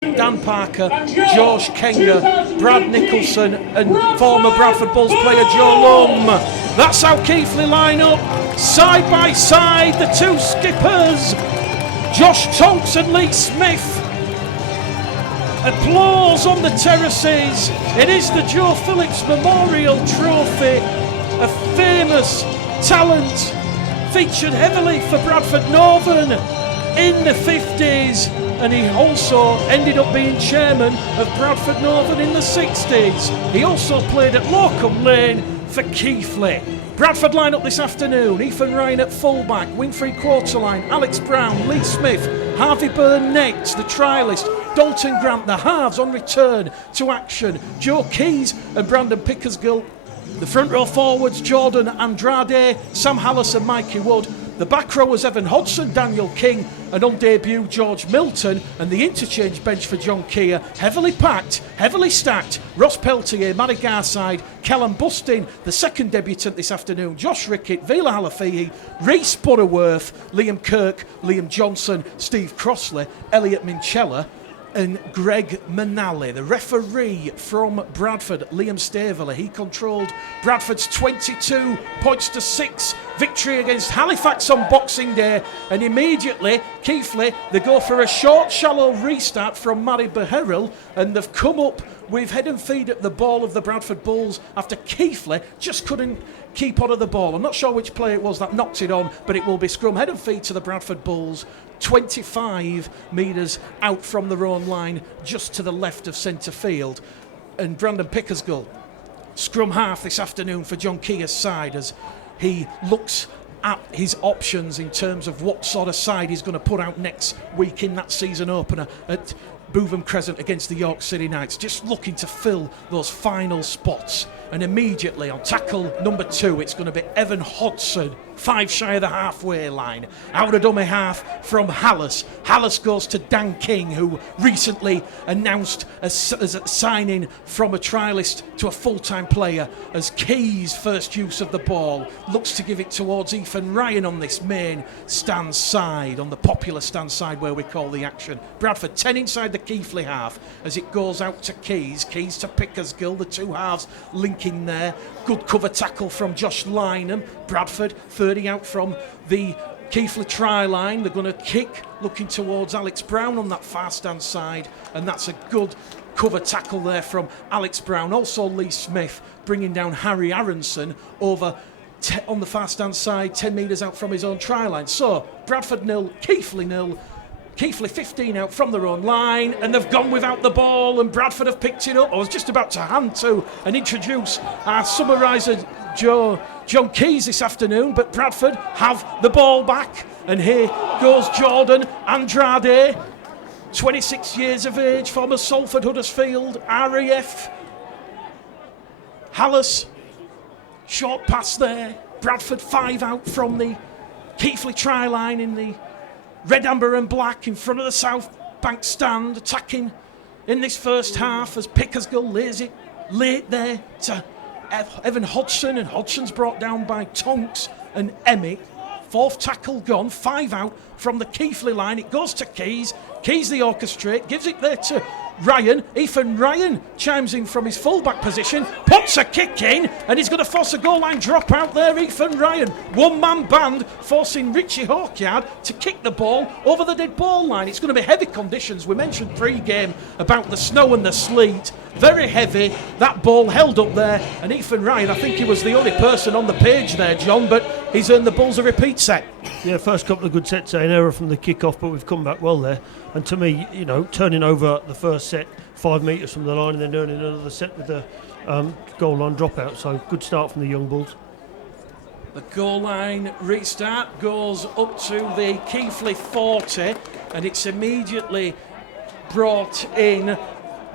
Dan Parker, George Kenga, Brad Nicholson and former Bradford Bulls player Joe Lum. That's how Keighley line up, side by side, the two skippers, Josh Tonks and Lee Smith. Applause on the terraces. It is the Joe Phillips Memorial Trophy, a famous talent featured heavily for Bradford Northern in the 50s, and he also ended up being chairman of Bradford Northern in the 60s. He also played at Lockham Lane for Keighley. Bradford line up this afternoon: Ethan Ryan at fullback, Winfrey Quarterline, Alex Brown, Lee Smith, Harvey Burnett, the trialist, Dalton Grant, the halves on return to action, Joe Keys and Brandon Pickersgill. The front row forwards: Jordan Andrade, Sam Hallis and Mikey Wood. The back row was Evan Hodgson, Daniel King and on debut George Milton. And the interchange bench for John Keir, heavily packed, heavily stacked: Ross Peltier, Matty Garside, Callum Bustin, the second debutant this afternoon, Josh Rickett, Vila Halafihi, Reece Butterworth, Liam Kirk, Liam Johnson, Steve Crossley, Elliot Minchella and Greg Manali. The referee from Bradford, Liam Staveley, he controlled Bradford's 22-6 victory against Halifax on Boxing Day, and immediately Keighley, they go for a short, shallow restart from Mary Beherrell, and they've come up with head and feet at the ball of the Bradford Bulls after Keighley just couldn't keep on of the ball. I'm not sure which player it was that knocked it on, but it will be scrum head and feet to the Bradford Bulls, 25 metres out from their own line, just to the left of centre field. And Brandon Pickersgill, scrum half this afternoon for John Keir's side, as he looks at his options in terms of what sort of side he's going to put out next week in that season opener at Bootham Crescent against the York City Knights, just looking to fill those final spots. And immediately on tackle number 2, it's going to be Evan Hodgson, 5 shy of the halfway line. Out of dummy half from Hallis. Hallis goes to Dan King, who recently announced as a signing from a trialist to a full-time player, as Key's first use of the ball looks to give it towards Ethan Ryan on this main stand side, on the popular stand side where we call the action. Bradford 10 inside the Keighley half as it goes out to Keys to Pickersgill, the two halves linking there. Good cover tackle from Josh Lynham. Bradford 30 out from the Keighley try line. They're going to kick, looking towards Alex Brown on that far stand side, and that's a good cover tackle there from Alex Brown. Also Lee Smith bringing down Harry Aronson over on the far stand side, 10 metres out from his own try line. So Bradford 0, Keighley 0. Keighley 15 out from their own line, and they've gone without the ball, and Bradford have picked it up. I was just about to hand to and introduce our summariser John Keys this afternoon, but Bradford have the ball back, and here goes Jordan Andrade, 26 years of age, former Salford Huddersfield, RAF. Hallis, short pass there. Bradford 5 out from the Keighley try line in the red, amber and black in front of the South Bank stand, attacking in this first half as Pickersgill lays it late there to Evan Hodgson, and Hodgson's brought down by Tonks and Emmett. Fourth tackle gone, 5 out from the Keighley line. It goes to Keys the orchestrate, gives it there to Ryan. Ethan Ryan chimes in from his fullback position, puts a kick in, and he's going to force a goal line drop out there. Ethan Ryan, one-man band, forcing Richie Hawkyard to kick the ball over the dead ball line. It's going to be heavy conditions. We mentioned pre-game about the snow and the sleet. Very heavy. That ball held up there, and Ethan Ryan, I think he was the only person on the page there, John, but he's earned the Bulls a repeat set. Yeah, first couple of good sets, an error from the kick-off, but we've come back well there. And to me, you know, turning over the first set 5 metres from the line and then earning another set with the goal line dropout. So good start from the young Bulls. The goal line restart goes up to the Keighley 40, and it's immediately brought in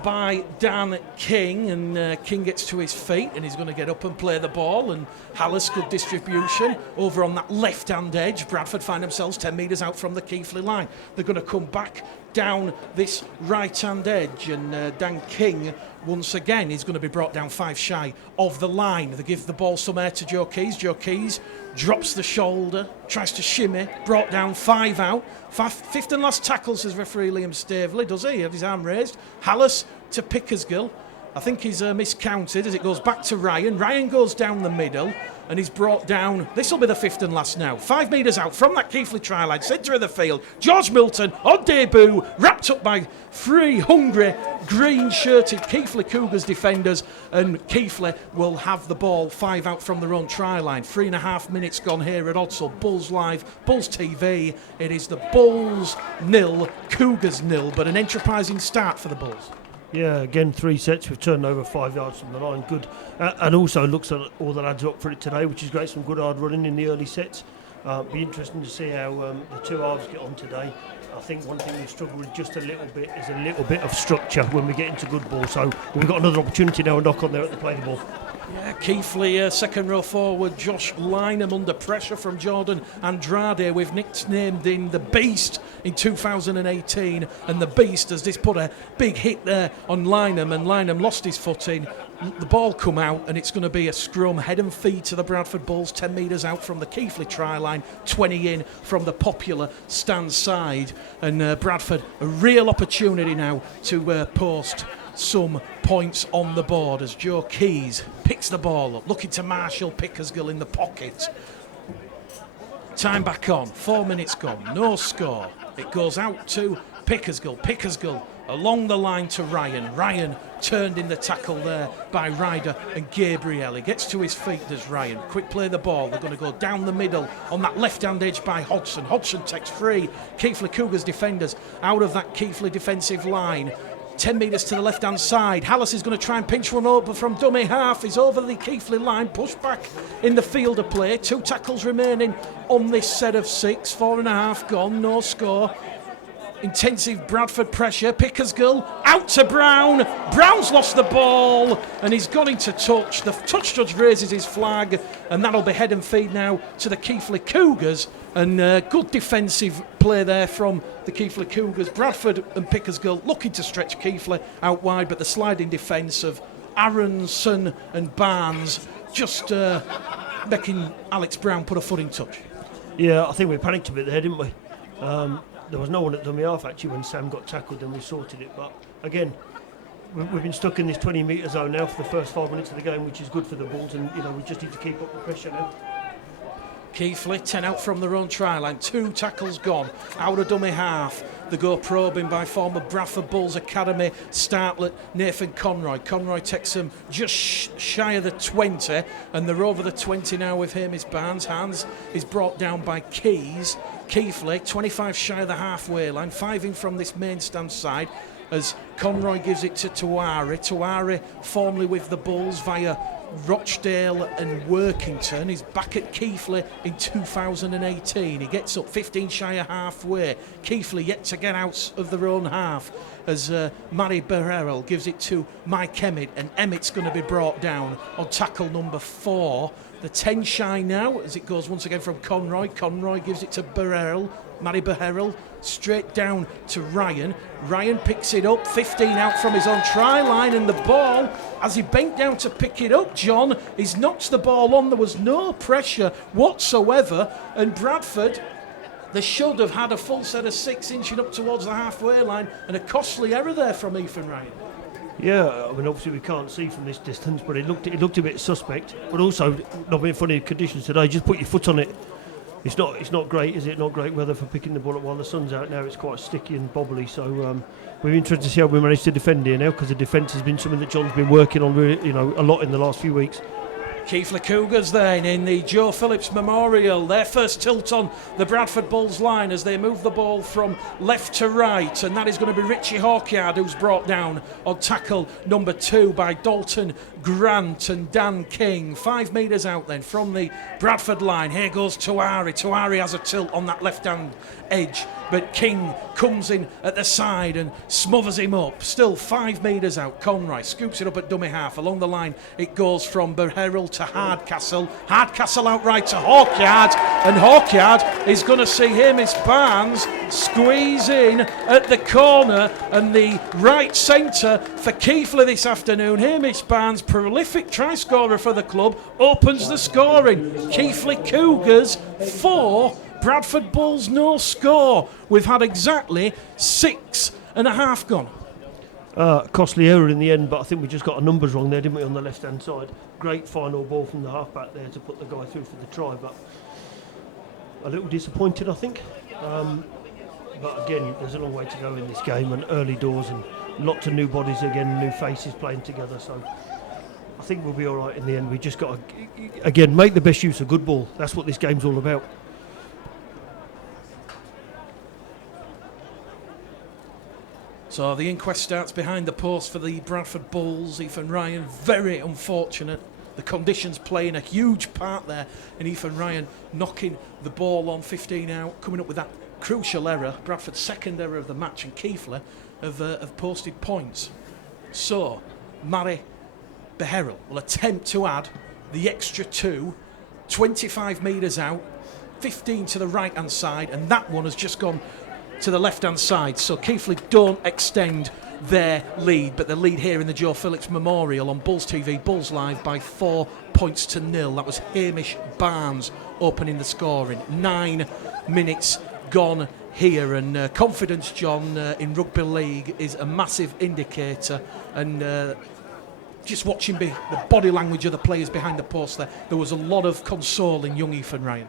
by Dan King, and King gets to his feet and he's going to get up and play the ball, and Hallis, good distribution over on that left hand edge. Bradford find themselves 10 metres out from the Keighley line. They're going to come back down this right-hand edge, and Dan King once again is going to be brought down 5 shy of the line. They give the ball some air to Joe Keys. Joe Keys drops the shoulder, tries to shimmy, brought down 5 out. Fifth and last tackle, says referee Liam Staveley. Does he? He had his arm raised. Hallis to Pickersgill. I think he's miscounted as it goes back to Ryan. Ryan goes down the middle and he's brought down. This will be the 5th and last now. 5 metres out from that Keighley try line, centre of the field. George Milton on debut, wrapped up by 3 hungry, green-shirted Keighley Cougars defenders, and Keighley will have the ball 5 out from their own try line. 3.5 minutes gone here at Odsal. Bulls Live, Bulls TV. It is the Bulls 0, Cougars 0, but an enterprising start for the Bulls. Yeah, again, 3 sets. We've turned over 5 yards from the line. Good. And also looks at all the lads are up for it today, which is great. Some good hard running in the early sets. Be interesting to see how the 2 halves get on today. I think one thing we've struggled with just a little bit is a little bit of structure when we get into good ball. So we've got another opportunity now, a knock on there at the play the ball. Yeah, Keighley, second row forward, Josh Lynham under pressure from Jordan Andrade. We've nicknamed him the Beast in 2018, and the Beast has just put a big hit there on Lynham, and Lynham lost his footing. The ball come out, and it's going to be a scrum, head and feet to the Bradford Bulls, 10 metres out from the Keighley try line, 20 in from the popular stand side, and Bradford, a real opportunity now to post some points on the board as Joe Keys picks the ball up, looking to Marshall Pickersgill in the pocket. Time back on, 4 minutes gone, no score. It goes out to Pickersgill. Pickersgill along the line to Ryan. Ryan turned in the tackle there by Ryder and Gabriel. He gets to his feet, does Ryan. Quick play the ball. They're going to go down the middle on that left-hand edge by Hodgson. Hodgson takes 3 Keighley Cougars defenders out of that Keighley defensive line. 10 metres to the left-hand side. Hallis is going to try and pinch one over from dummy half. He's over the Keighley line, pushed back in the field of play. 2 tackles remaining on this set of 6. 4.5 gone, no score. Intensive Bradford pressure. Pickersgill out to Brown. Brown's lost the ball and he's gone into touch. The touch judge raises his flag, and that'll be head and feed now to the Keighley Cougars. And good defensive play there from the Keighley Cougars. Bradford and Pickersgill looking to stretch Keighley out wide, but the sliding defence of Aronson and Barnes just making Alex Brown put a foot in touch. Yeah, I think we panicked a bit there, didn't we? There was no one at dummy half actually when Sam got tackled, and we sorted it. But again, we've been stuck in this 20 metre zone now for the first 5 minutes of the game, which is good for the Bulls, and we just need to keep up the pressure now. Keighley, 10 out from their own try line, 2 tackles gone, out of dummy half. They go probing by former Bradford Bulls Academy startlet Nathan Conroy. Conroy takes them just shy of the 20, and they're over the 20 now with Hamish Barnes. Hands is brought down by Keys. Keighley, 25 shy of the halfway line, 5 in from this main stand side as Conroy gives it to Tuari. Tuari formerly with the Bulls via Rochdale and Workington. He's back at Keighley in 2018. He gets up 15 shy of halfway. Keighley yet to get out of their own half as Mary Barrell gives it to Mike Emmett, and Emmett's going to be brought down on tackle number 4. The 10 shy now as it goes once again from Conroy. Conroy gives it to Barrell. Mary Barrell straight down to Ryan. Ryan picks it up, 15 out from his own try line, and the ball, as he bent down to pick it up, John, he's knocked the ball on. There was no pressure whatsoever, and Bradford, they should have had a full set of 6 inching up towards the halfway line, and a costly error there from Ethan Ryan. Yeah, I mean obviously we can't see from this distance, but it looked a bit suspect. But also not being funny conditions today. Just put your foot on it. It's not great, is it? Not great weather for picking the ball up while the sun's out now. It's quite sticky and bobbly. So we're interested to see how we manage to defend here now, because the defence has been something that John's been working on, really, a lot in the last few weeks. Keighley Cougars then in the Joe Phillips Memorial. Their first tilt on the Bradford Bulls line as they move the ball from left to right, and that is going to be Richie Hawkyard who's brought down on tackle number 2 by Dalton Grant and Dan King. 5 metres out then from the Bradford line. Here goes Tuari. Tuari has a tilt on that left hand edge but King comes in at the side and smothers him up. Still 5 metres out. Conroy scoops it up at dummy half. Along the line, it goes from Berheril to Hardcastle. Hardcastle outright to Hawkyard, and Hawkyard is going to see Hamish Barnes squeeze in at the corner, and the right centre for Keighley this afternoon. Hamish Barnes, prolific try scorer for the club, opens the scoring. Keighley Cougars 4, Bradford Bulls no score. We've had exactly 6.5 gone. Costly error in the end, but I think we just got our numbers wrong there, didn't we, on the left-hand side. Great final ball from the half-back there to put the guy through for the try, but a little disappointed, I think. But again, there's a long way to go in this game, and early doors, and lots of new bodies again, new faces playing together, so I think we'll be all right in the end. We just got to, again, make the best use of good ball. That's what this game's all about. So the inquest starts behind the post for the Bradford Bulls. Ethan Ryan, very unfortunate. The conditions playing a huge part there, and Ethan Ryan knocking the ball on 15 out, coming up with that crucial error. Bradford's second error of the match, and Keighley have posted points. So Mari Beherrell will attempt to add the extra 2, 25 metres out, 15 to the right hand side, and that one has just gone to the left hand side. So Keighley don't extend their lead, but the lead here in the Joe Phillips Memorial on Bulls TV, Bulls Live, by 4 points to 0. That was Hamish Barnes opening the scoring. 9 minutes gone here, and confidence, John, in rugby league is a massive indicator, and just watching the body language of the players behind the post there was a lot of console in young Ethan Ryan.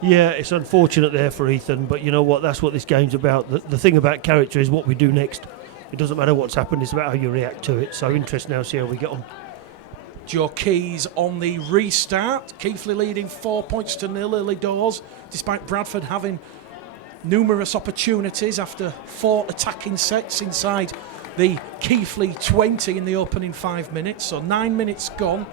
Yeah, it's unfortunate there for Ethan, but you know what, that's what this game's about. The thing about character is what we do next. It doesn't matter what's happened, it's about how you react to it. So interesting now to see how we get on. Joe Keys on the restart. Keighley leading 4 points to 0 early doors, despite Bradford having numerous opportunities after 4 attacking sets inside the Keighley 20 in the opening 5 minutes. So 9 minutes gone.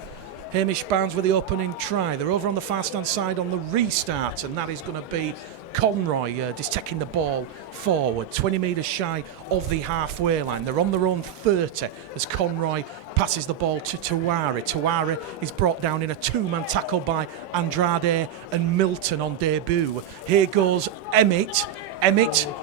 Hamish Barnes with the opening try. They're over on the fast-hand side on the restart, and that is going to be Conroy just taking the ball forward, 20 metres shy of the halfway line. They're on their own 30 as Conroy passes the ball to Tuwari. Tuwari is brought down in a 2-man tackle by Andrade and Milton on debut. Here goes Emmett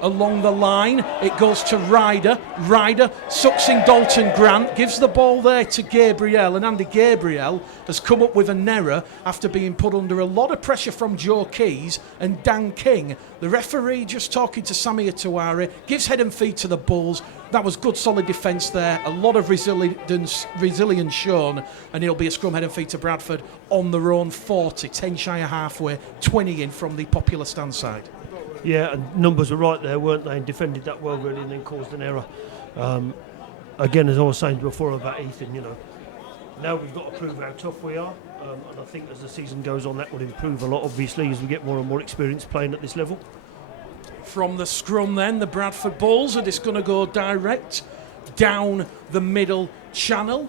along the line. It goes to Ryder. Ryder sucks in Dalton Grant, gives the ball there to Gabriel, and Andy Gabriel has come up with an error after being put under a lot of pressure from Joe Keys and Dan King. The referee just talking to Samir Tuwari, gives head and feet to the Bulls. That was good solid defence there, a lot of resilience shown, and it'll be a scrum head and feet to Bradford on their own 40, 10 shy of halfway, 20 in from the popular stand side. Yeah, and numbers were right there, weren't they? And defended that well, really, and then caused an error. Again, as I was saying before about Ethan, you know, now we've got to prove how tough we are, and I think as the season goes on, that will improve a lot, obviously, as we get more and more experience playing at this level. From the scrum then, the Bradford Bulls are just going to go direct down the middle channel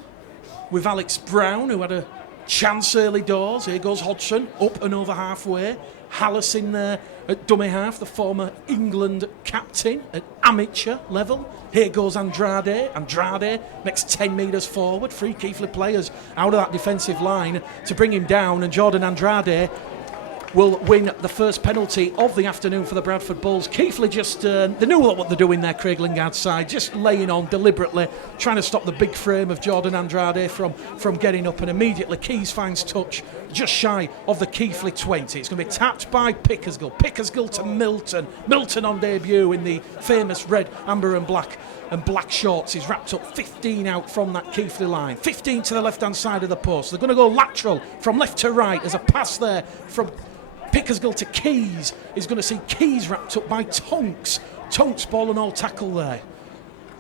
with Alex Brown, who had a chance early doors. Here goes Hodgson, up and over halfway. Hallis in there at dummy half, the former England captain at amateur level. Here goes Andrade. Andrade makes 10 metres forward. 3 Keighley players out of that defensive line to bring him down, and Jordan Andrade will win the first penalty of the afternoon for the Bradford Bulls. Keighley just, they knew what they're doing there, Craig Lingard's side, just laying on deliberately, trying to stop the big frame of Jordan Andrade from getting up, and immediately Keys finds touch just shy of the Keighley 20. It's going to be tapped by Pickersgill. Pickersgill to Milton. Milton on debut in the famous red, amber and black shorts. He's wrapped up 15 out from that Keighley line. 15 to the left-hand side of the post. They're going to go lateral from left to right. There's a pass there from Pickersgill to Keys. Is going to see Keys wrapped up by Tonks. Tonks ball and all tackle there.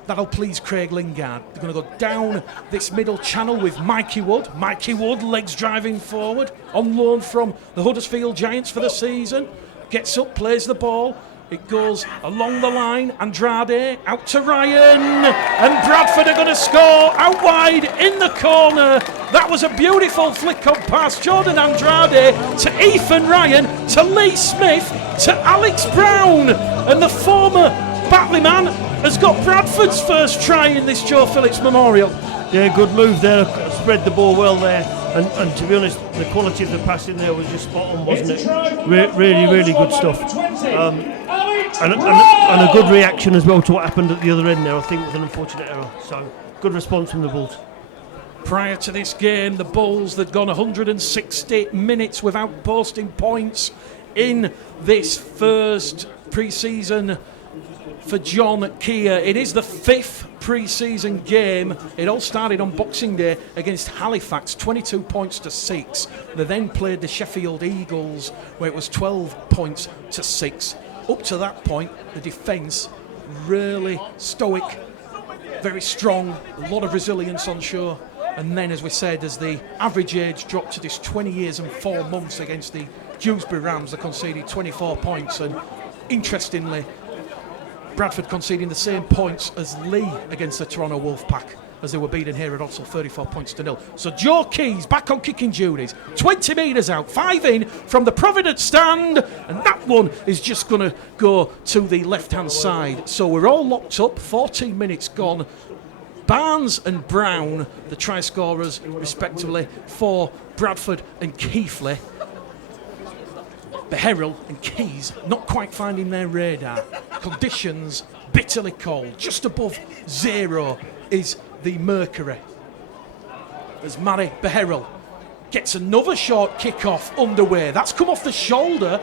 That'll please Craig Lingard. They're going to go down this middle channel with Mikey Wood. Mikey Wood, legs driving forward, on loan from the Huddersfield Giants for the season. Gets up, plays the ball. It goes along the line. Andrade out to Ryan. And Bradford are going to score out wide in the corner. That was a beautiful flick on pass. Jordan Andrade to Ethan Ryan, to Lee Smith, to Alex Brown. And the former Batley man has got Bradford's first try in this Joe Phillips Memorial. Yeah, good move there. Spread the ball well there. And to be honest, the quality of the passing there was just spot on, wasn't it? Really good stuff. And a good reaction as well to what happened at the other end there. I think it was an unfortunate error. So, good response from the Bulls. Prior to this game, the Bulls had gone 160 minutes without posting points in this first pre-season for John Keir. It is the 5th pre-season game. It all started on Boxing Day against Halifax, 22 points to 6. They then played the Sheffield Eagles, where it was 12 points to 6. Up to that point, the defence really stoic, very strong, a lot of resilience on show. And then, as we said, as the average age dropped to this 20 years and 4 months against the Dewsbury Rams, they conceded 24 points. And interestingly, Bradford conceding the same points as Lee against the Toronto Wolfpack, as they were beaten here at Odsal 34 points to 0. So Joe Keys back on kicking duties, 20 metres out, 5 in from the Providence stand, and that one is just going to go to the left-hand side. So we're all locked up, 14 minutes gone. Barnes and Brown, the try scorers respectively for Bradford and Keighley. Beherrell and Keys not quite finding their radar. Conditions bitterly cold. Just above 0 is the mercury. As Mary Beherrell gets another short kick-off underway. That's come off the shoulder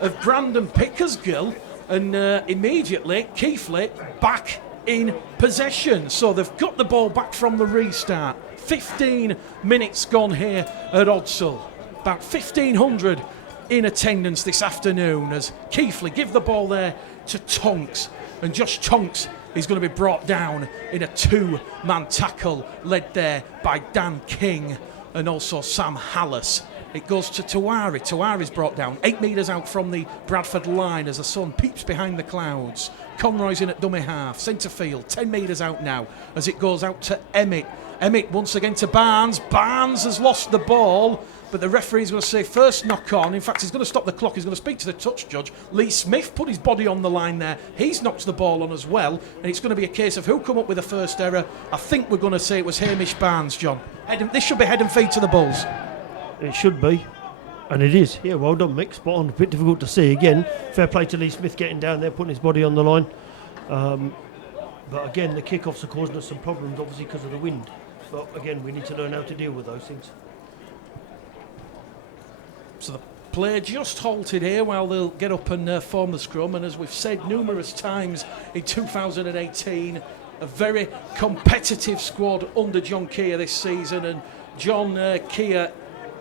of Brandon Pickersgill, and immediately Keighley back in possession. So they've got the ball back from the restart. 15 minutes gone here at Odsal. About 1,500 in attendance this afternoon as Keighley give the ball there to Tonks, and Josh Tonks is going to be brought down in a 2-man tackle led there by Dan King and also Sam Hallis. It goes to Tawari. Tawari's brought down 8 metres out from the Bradford line as the sun peeps behind the clouds. Conroy's in at dummy half, centre field, 10 metres out now as it goes out to Emmett. Emmett once again to Barnes. Barnes has lost the ball, but the referee's going to say first knock on. In fact, he's going to stop the clock. He's going to speak to the touch judge. Lee Smith put his body on the line there. He's knocked the ball on as well, and it's going to be a case of who come up with the first error. I think we're going to say it was Hamish Barnes, John. This should be head and feet to the Bulls. It should be, and it is. Yeah, well done, Mick. Spot on. A bit difficult to see again. Fair play to Lee Smith getting down there, putting his body on the line. But again, the kickoffs are causing us some problems, obviously, because of the wind. But again, we need to learn how to deal with those things. So the play just halted here while they'll get up and form the scrum. And as we've said numerous times in 2018, a very competitive squad under John Keir this season. And John Keir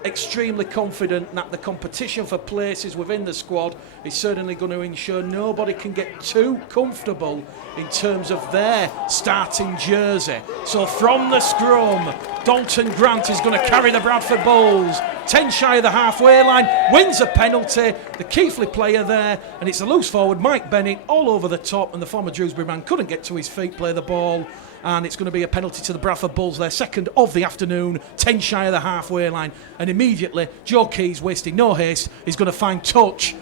extremely confident that the competition for places within the squad is certainly going to ensure nobody can get too comfortable in terms of their starting jersey. So from the scrum, Dalton Grant is going to carry the Bradford Bulls 10 shy of the halfway line, wins a penalty. The Keighley player there, and it's a loose forward, Mike Bennett, all over the top, and the former Dewsbury man couldn't get to his feet, play the ball. And it's going to be a penalty to the Bradford Bulls, their second of the afternoon, 10 shy of the halfway line. And immediately, Joe Keys, wasting no haste, is going to find touch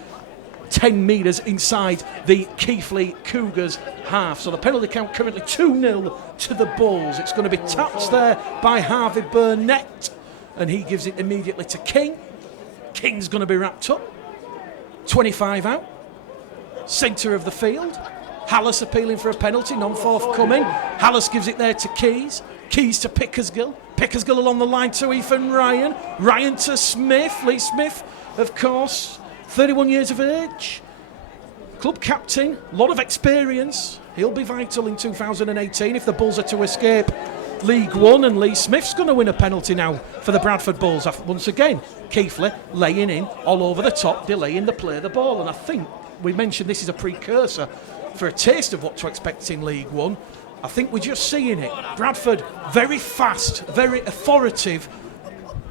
10 metres inside the Keighley Cougars half. So the penalty count currently 2-0 to the Bulls. It's going to be tapped there by Harvey Burnett, and he gives it immediately to King. King's going to be wrapped up. 25 out. Centre of the field. Hallis appealing for a penalty, none forthcoming. Hallis gives it there to Keys. Keys to Pickersgill. Pickersgill along the line to Ethan Ryan. Ryan to Smith. Lee Smith, of course, 31 years of age. Club captain, a lot of experience. He'll be vital in 2018 if the Bulls are to escape League One, and Lee Smith's going to win a penalty now for the Bradford Bulls. Once again, Keighley laying in all over the top, delaying the play of the ball, and I think we mentioned this is a precursor for a taste of what to expect in League One. I think we're just seeing it. Bradford, very fast, very authoritative,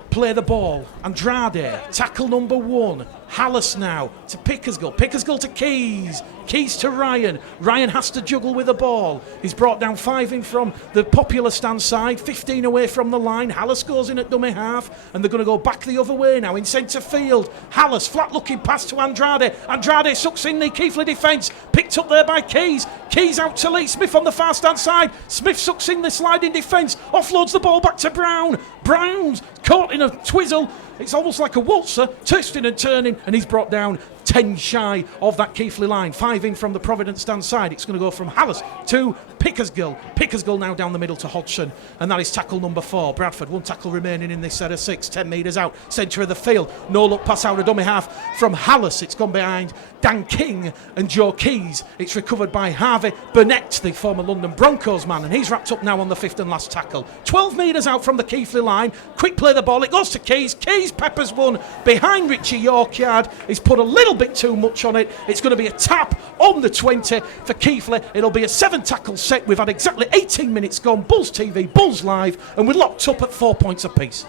play the ball. Andrade, tackle number 1. Hallis now to Pickersgill. Pickersgill to Keys. Keys to Ryan. Ryan has to juggle with the ball. He's brought down 5 in from the popular stand side, 15 away from the line. Hallis goes in at dummy half, and they're going to go back the other way now in centre field. Hallis, flat looking pass to Andrade. Andrade sucks in the Keighley defence, picked up there by Keys. Keys out to Lee Smith on the far stand side. Smith sucks in the sliding defence, offloads the ball back to Brown. Brown's caught in a twizzle. It's almost like a waltzer, twisting and turning, and he's brought down 10 shy of that Keighley line. 5 in from the Providence stand side. It's going to go from Hallis to Pickersgill. Pickersgill now down the middle to Hodgson, and that is tackle number 4. Bradford, 1 tackle remaining in this set of 6. 10 metres out, centre of the field. No look pass out of dummy half from Hallis. It's gone behind Dan King and Joe Keys. It's recovered by Harvey Burnett, the former London Broncos man, and he's wrapped up now on the 5th and last tackle. 12 metres out from the Keighley line. Quick play the ball. It goes to Keys. Keys peppers one behind Richie Yorkyard. He's put a little bit too much on it. It's going to be a tap on the 20 for Keighley. It'll be a 7 tackle set. We've had exactly 18 minutes gone. Bulls TV, Bulls Live, and we're locked up at 4 points apiece.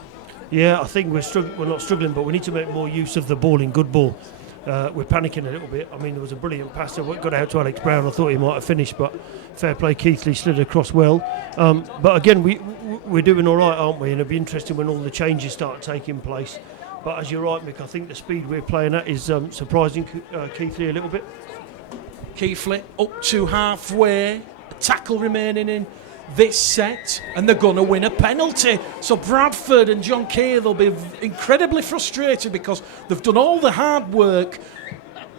Yeah, I think we're not struggling, but we need to make more use of the ball in good ball. We're panicking a little bit. I mean, there was a brilliant pass that got out to Alex Brown. I thought he might have finished, but fair play, Keighley slid across well. But again, we're doing all right, aren't we? And it'll be interesting when all the changes start taking place. But as you're right, Mick, I think the speed we're playing at is surprising Keighley a little bit. Keighley up to halfway, a tackle remaining in this set, and they're going to win a penalty. So Bradford and John Kay, they'll be incredibly frustrated because they've done all the hard work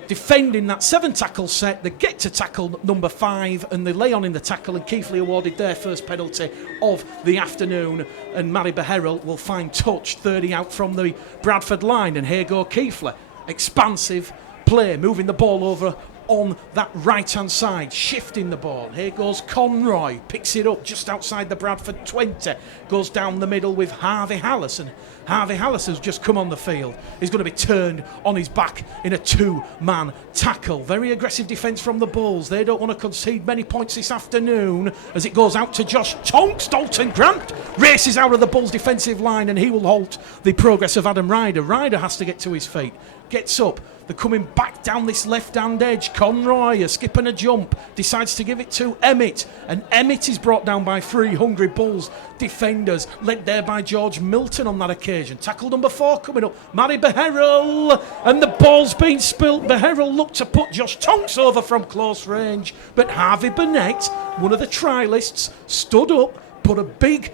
defending that 7 tackle set. They get to tackle number 5 and they lay on in the tackle, and Keighley awarded their first penalty of the afternoon, and Mary Beherrell will find touch 30 out from the Bradford line, and here go Keighley. Expansive play, moving the ball over on that right hand side, shifting the ball. Here goes Conroy, picks it up just outside the Bradford 20, goes down the middle with Harvey Hallis, and Harvey Hallis has just come on the field. He's going to be turned on his back in a 2-man tackle. Very aggressive defence from the Bulls. They don't want to concede many points this afternoon as it goes out to Josh Tonks. Dalton Grant races out of the Bulls defensive line, and he will halt the progress of Adam Ryder. Ryder has to get to his feet, gets up. They're coming back down this left-hand edge. Conroy, a skip and a jump, decides to give it to Emmett. And Emmett is brought down by 3 hungry Bulls defenders, led there by George Milton on that occasion. Tackle number 4 coming up. Mary Beherrell, and the ball's been spilt. Beherrell looked to put Josh Tonks over from close range, but Harvey Burnett, one of the trialists, stood up, put a big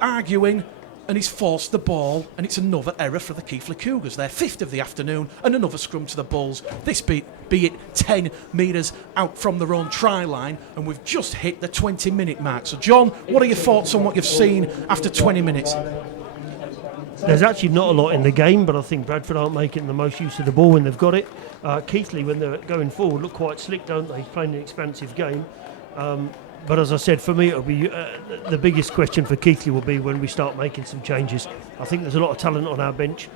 arguing, and he's forced the ball, and it's another error for the Keighley Cougars. Their 5th of the afternoon, and another scrum to the Bulls. This be it 10 metres out from their own try line, and we've just hit the 20-minute mark. So, John, what are your thoughts on what you've seen after 20 minutes? There's actually not a lot in the game, but I think Bradford aren't making the most use of the ball when they've got it. Keighley, when they're going forward, look quite slick, don't they? He's playing an expansive game. But as I said, for me, it'll be the biggest question for Keighley will be when we start making some changes. I think there's a lot of talent on our bench.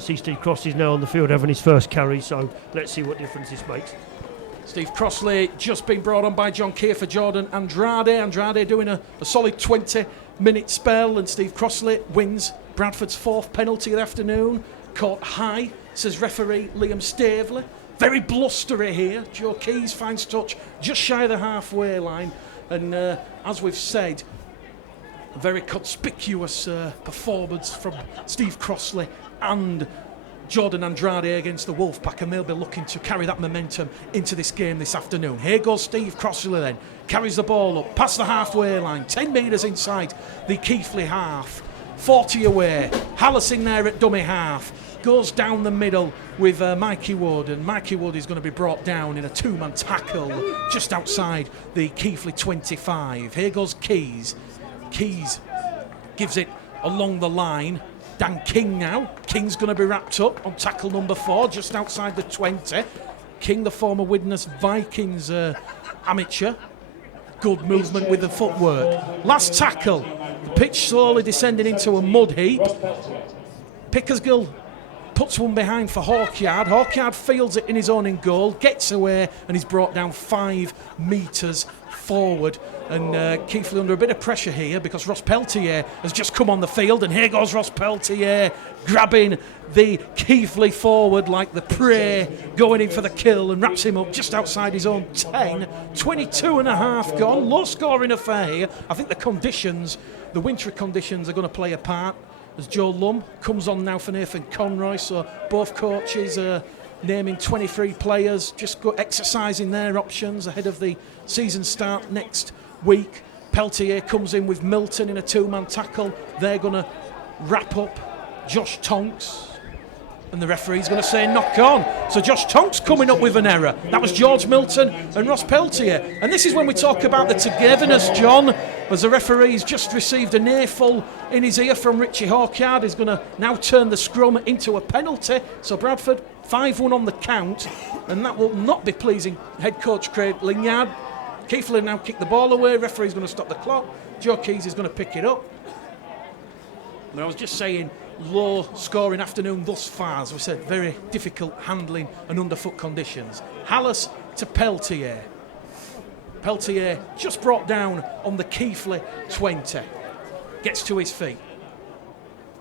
See Steve Crossley's now on the field having his first carry, so let's see what difference this makes. Steve Crossley just been brought on by John Kay for Jordan Andrade. Andrade doing a solid 20-minute spell, and Steve Crossley wins Bradford's 4th penalty of the afternoon. Caught high, says referee Liam Staveley. Very blustery here. Joe Keys finds touch just shy of the halfway line. And as we've said, a very conspicuous performance from Steve Crossley and Jordan Andrade against the Wolfpack, and they'll be looking to carry that momentum into this game this afternoon. Here goes Steve Crossley then, carries the ball up past the halfway line, 10 metres inside the Keighley half, 40 away. Hallis in there at dummy half, goes down the middle with Mikey Wood, and Mikey Wood is going to be brought down in a 2-man tackle just outside the Keighley 25. Here goes Keys. Keys gives it along the line. Dan King now. King's going to be wrapped up on tackle number 4 just outside the 20. King, the former Widnes Vikings amateur. Good movement with the footwork. Last tackle. The pitch slowly descending into a mud heap. Pickersgill puts one behind for Hawkyard. Hawkyard fields it in his own in goal, gets away, and he's brought down 5 metres forward. And Keighley under a bit of pressure here because Ross Peltier has just come on the field, and here goes Ross Peltier grabbing the Keighley forward like the prey, going in for the kill, and wraps him up just outside his own 10. 22 and a half gone, low scoring affair here. I think the wintry conditions are going to play a part as Joe Lum comes on now for Nathan Conroy, so both coaches are naming 23 players, just exercising their options ahead of the season start next week. Peltier comes in with Milton in a two-man tackle. They're going to wrap up Josh Tonks, and the referee's going to say knock on. So Josh Tonks coming up with an error. That was George Milton and Ross Peltier. And this is when we talk about the togetherness, John, as the referee's just received an earful in his ear from Richie Hawkyard. He's going to now turn the scrum into a penalty. So Bradford 5-1 on the count, and that will not be pleasing head coach Craig Linyard. Keighley now kick the ball away. Referee's going to stop the clock. Joe Keys is going to pick it up. And I was just saying, low scoring afternoon thus far, as we said, very difficult handling and underfoot conditions. Hallis to Peltier. Peltier just brought down on the Keighley 20. Gets to his feet.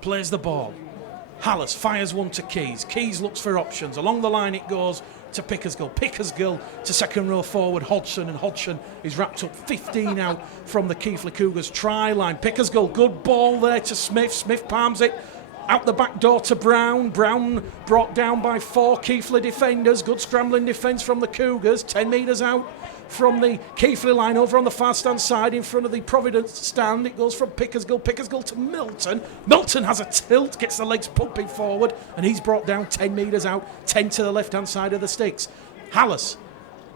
Plays the ball. Hallis fires one to Keys. Keys looks for options. Along the line it goes to Pickersgill. Pickersgill to second row forward Hodgson, and Hodgson is wrapped up 15 out from the Keighley Cougars try line. Pickersgill, good ball there to Smith. Smith palms it out the back door to Brown. Brown brought down by 4 Keighley defenders. Good scrambling defence from the Cougars. 10 metres out from the Keighley line over on the far stand side in front of the Providence stand. It goes from Pickersgill to Milton. Milton has a tilt, gets the legs pumping forward, and he's brought down 10 metres out, 10 to the left hand side of the sticks. Hallis,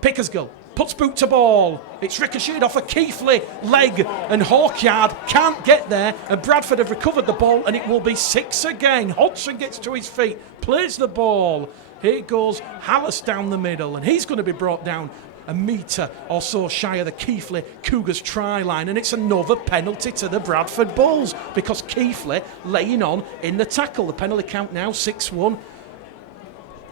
Pickersgill puts boot to ball. It's ricocheted off a Keighley leg, and Hawkyard can't get there, and Bradford have recovered the ball, and it will be 6 again. Hodgson gets to his feet, plays the ball. Here goes Hallis down the middle, and he's going to be brought down a metre or so shy of the Keighley Cougars try line, and it's another penalty to the Bradford Bulls because Keighley laying on in the tackle. The penalty count now 6-1.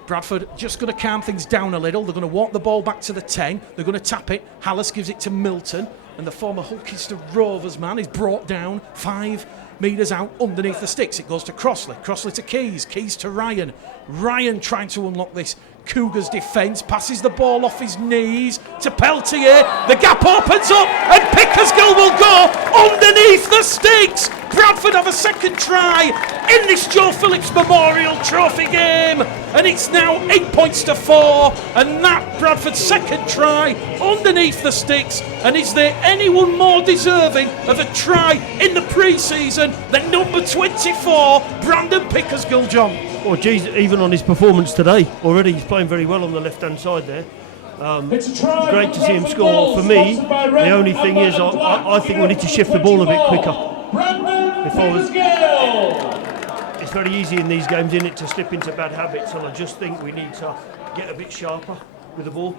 Bradford just going to calm things down a little. They're going to walk the ball back to the 10. They're going to tap it. Hallis gives it to Milton, and the former Hulkester Rovers man is brought down 5 metres out underneath the sticks. It goes to Crossley. Crossley to Keys. Keys to Ryan. Ryan trying to unlock this Cougars defence, passes the ball off his knees to Peltier. The gap opens up and Pickersgill will go underneath the sticks. Bradford have a second try in this Joe Phillips Memorial Trophy game, and it's now 8 points to 4, and that Bradford's second try underneath the sticks. And is there anyone more deserving of a try in the pre-season than number 24 Brandon Pickersgill, John? Well, geez, even on his performance today, already he's playing very well on the left-hand side there. Great to see him score. For me, the only thing is I think we need to shift the ball a bit quicker. It's very easy in these games, isn't it, to slip into bad habits, and I just think we need to get a bit sharper with the ball,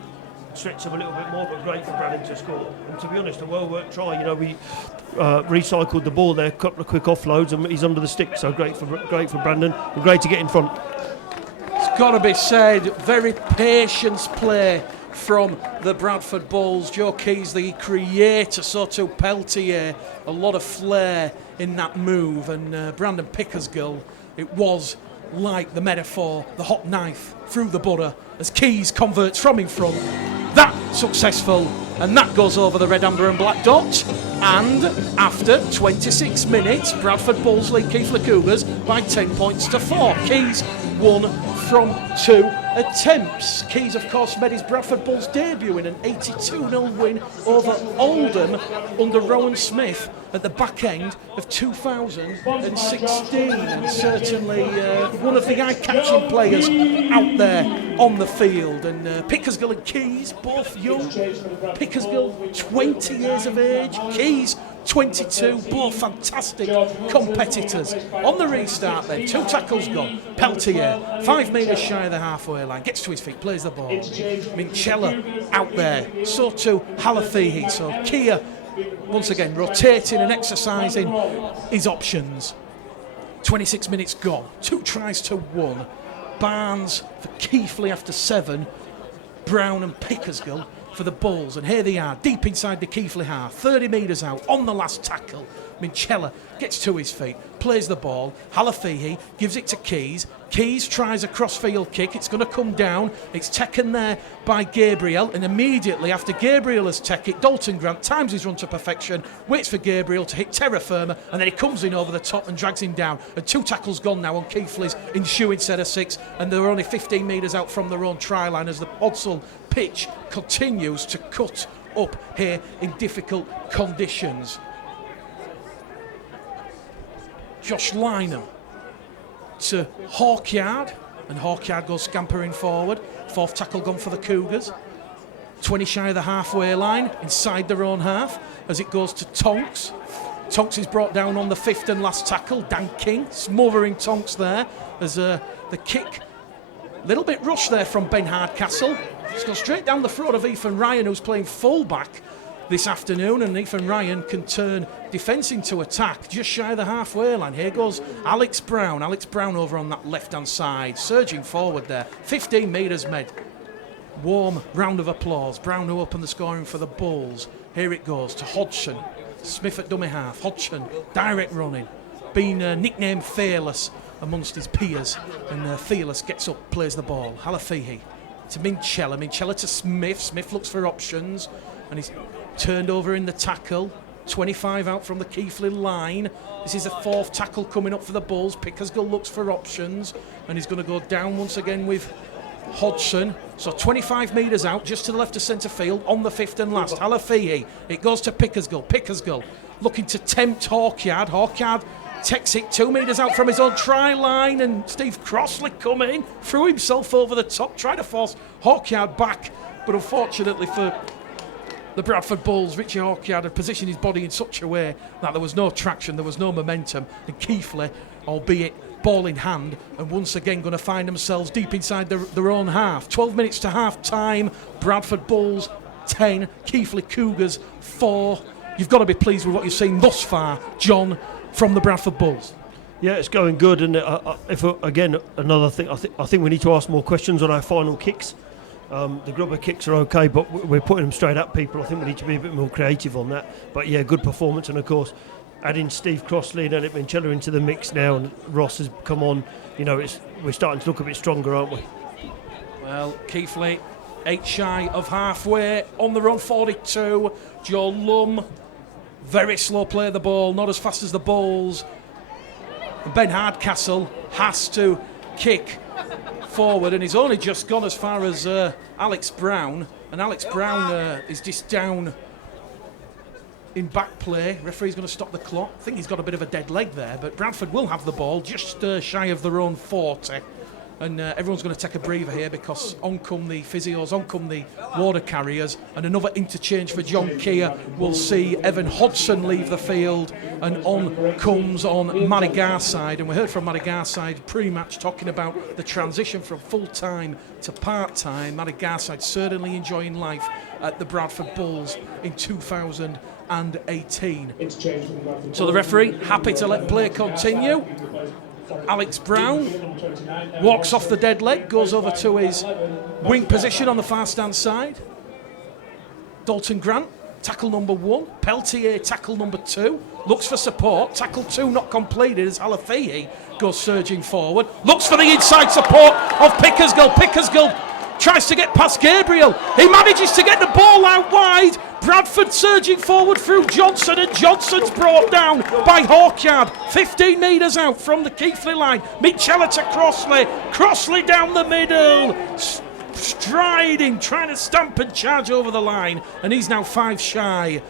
stretch them a little bit more. But great for Brandon to score, and to be honest, a well-worked try. You know, we recycled the ball there, a couple of quick offloads, and he's under the stick. So great for Brandon, and great to get in front. It's got to be said, very patience play from the Bradford Bulls. Joe Keys, the creator, so to Peltier, a lot of flair in that move, and Brandon Pickersgill, it was like the metaphor, the hot knife through the butter, as Keys converts from in front. That successful, and that goes over the red, amber and black dot. And after 26 minutes, Bradford Bulls lead Keighley Cougars by 10 points to 4. Keys won from 2 attempts. Keys, of course, made his Bradford Bulls debut in an 82-0 win over Oldham under Rowan Smith at the back end of 2016, and certainly one of the eye-catching players out there on the field. And Pickersgill and Keys, both young. Pickersgill, 20 years of age. Keys, 22, both fantastic competitors. On the restart then, 2 tackles gone. Peltier, 5 metres shy of the halfway line, gets to his feet, plays the ball. Minchella out there, so too Halafihi. So Kia, once again, rotating and exercising his options. 26 minutes gone, 2 tries to 1. Barnes for Keighley after 7. Brown and Pickersgill for the Bulls, and here they are, deep inside the Keighley half, 30 metres out, on the last tackle. Minchella gets to his feet, plays the ball. Halafihi gives it to Keys. Keys tries a cross-field kick. It's going to come down. It's taken there by Gabriel, and immediately after Gabriel has taken it, Dalton Grant times his run to perfection, waits for Gabriel to hit terra firma, and then he comes in over the top and drags him down. And 2 tackles gone now on Keighley's ensuing set of 6, and they're only 15 metres out from their own try line as the Odsal pitch continues to cut up here in difficult conditions. Josh Lynham to Hawkyard, and Hawkyard goes scampering forward. 4th tackle gone for the Cougars. 20 shy of the halfway line, inside their own half, as it goes to Tonks. Tonks is brought down on the 5th and last tackle. Dan King smothering Tonks there as the kick. A little bit rushed there from Ben Hardcastle. It's gone straight down the throat of Ethan Ryan, who's playing full-back this afternoon, and Ethan Ryan can turn defence into attack just shy of the halfway line. Here goes Alex Brown. Alex Brown over on that left-hand side, surging forward there. 15 metres made. Warm round of applause. Brown who opened the scoring for the Bulls. Here it goes to Hodgson. Smith at dummy half. Hodgson, direct running. Been nicknamed Fearless amongst his peers. And Fearless gets up, plays the ball. Halafihi to Minchella. Minchella to Smith. Smith looks for options. And he's turned over in the tackle. 25 out from the Keighley line. This is a 4th tackle coming up for the Bulls. Pickersgill looks for options, and he's going to go down once again with Hodgson. So 25 metres out, just to the left of centre field, on the 5th and last. Halafihi. It goes to Pickersgill. Pickersgill looking to tempt Hawkyard. Hawkyard takes it 2 metres out from his own try line, and Steve Crossley coming, threw himself over the top, tried to force Hawkyard back, but unfortunately for the Bradford Bulls, Richie Hawkyard had positioned his body in such a way that there was no traction, there was no momentum, and Keighley, albeit ball in hand, and once again going to find themselves deep inside their own half. 12 minutes to half time. Bradford Bulls 10, Keighley Cougars 4. You've got to be pleased with what you've seen thus far, John, from the Bradford Bulls. Yeah, it's going good, and again, another thing, I think we need to ask more questions on our final kicks. The grubber kicks are okay, but we're putting them straight at people. I think we need to be a bit more creative on that. But yeah, good performance, and of course, adding Steve Crossley and Alec Minchella into the mix now, and Ross has come on. You know, we're starting to look a bit stronger, aren't we? Well, Keighley 8 shy of halfway, on the run 42. Joe Lum, very slow play of the ball, not as fast as the Bulls. And Ben Hardcastle has to kick forward, and he's only just gone as far as Alex Brown, and Alex Brown is just down in back play. Referee's going to stop the clock. I think he's got a bit of a dead leg there, but Bradford will have the ball just shy of their own 40, and everyone's going to take a breather here, because on come the physios, on come the water carriers, and another interchange for John Keir. We'll see Evan Hodgson leave the field, and on comes on Matty Garside, and we heard from Matty Garside pre-match talking about the transition from full-time to part-time. Matty Garside certainly enjoying life at the Bradford Bulls in 2018. So the referee happy to let play continue. Alex Brown walks off the dead leg, goes over to his wing position on the far stand side. Dalton Grant, tackle number 1. Peltier, tackle number 2. Looks for support. Tackle 2 not completed as Halafihi goes surging forward. Looks for the inside support of Pickersgill. Pickersgill tries to get past Gabriel. He manages to get the ball out wide. Bradford surging forward through Johnson, and Johnson's brought down by Hawkyard. 15 metres out from the Keighley line. Minchella to Crossley. Crossley down the middle. Striding, trying to stamp and charge over the line. And he's now 5 shy.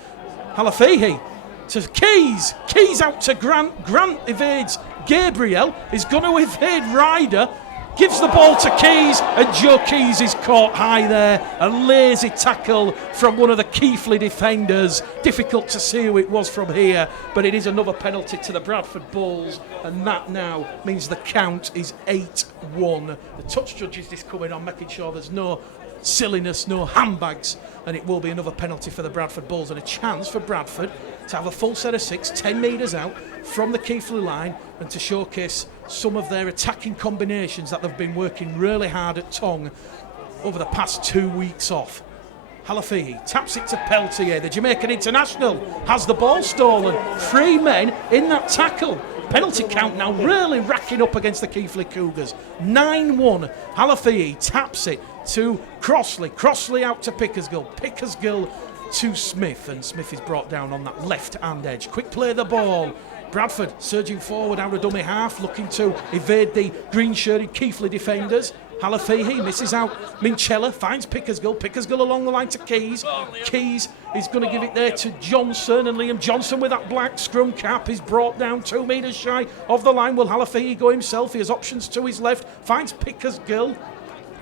Halafihi to Keys. Keys out to Grant. Grant evades Gabriel. Is going to evade Ryder. Gives the ball to Keys, and Joe Keys is caught high there. A lazy tackle from one of the Keighley defenders. Difficult to see who it was from here, but it is another penalty to the Bradford Bulls, and that now means the count is 8-1. The touch judge is just coming on, making sure there's no silliness, no handbags, and it will be another penalty for the Bradford Bulls, and a chance for Bradford to have a full set of 6, 10 metres out from the Keighley line, and to showcase some of their attacking combinations that they've been working really hard at Tong over the past 2 weeks off. Halafihi taps it to Peltier. The Jamaican international has the ball stolen. 3 men in that tackle. Penalty count now really racking up against the Keighley Cougars. 9-1. Halafihi taps it to Crossley. Crossley out to Pickersgill. Pickersgill to Smith. And Smith is brought down on that left-hand edge. Quick play the ball. Bradford surging forward out of dummy half, looking to evade the green-shirted Keighley defenders. Halafihi misses out. Minchella finds Pickersgill. Pickersgill along the line to Keys. Keys is going to give it there to Johnson, and Liam Johnson with that black scrum cap is brought down 2 metres shy of the line. Will Halafihi go himself? He has options to his left. Finds Pickersgill.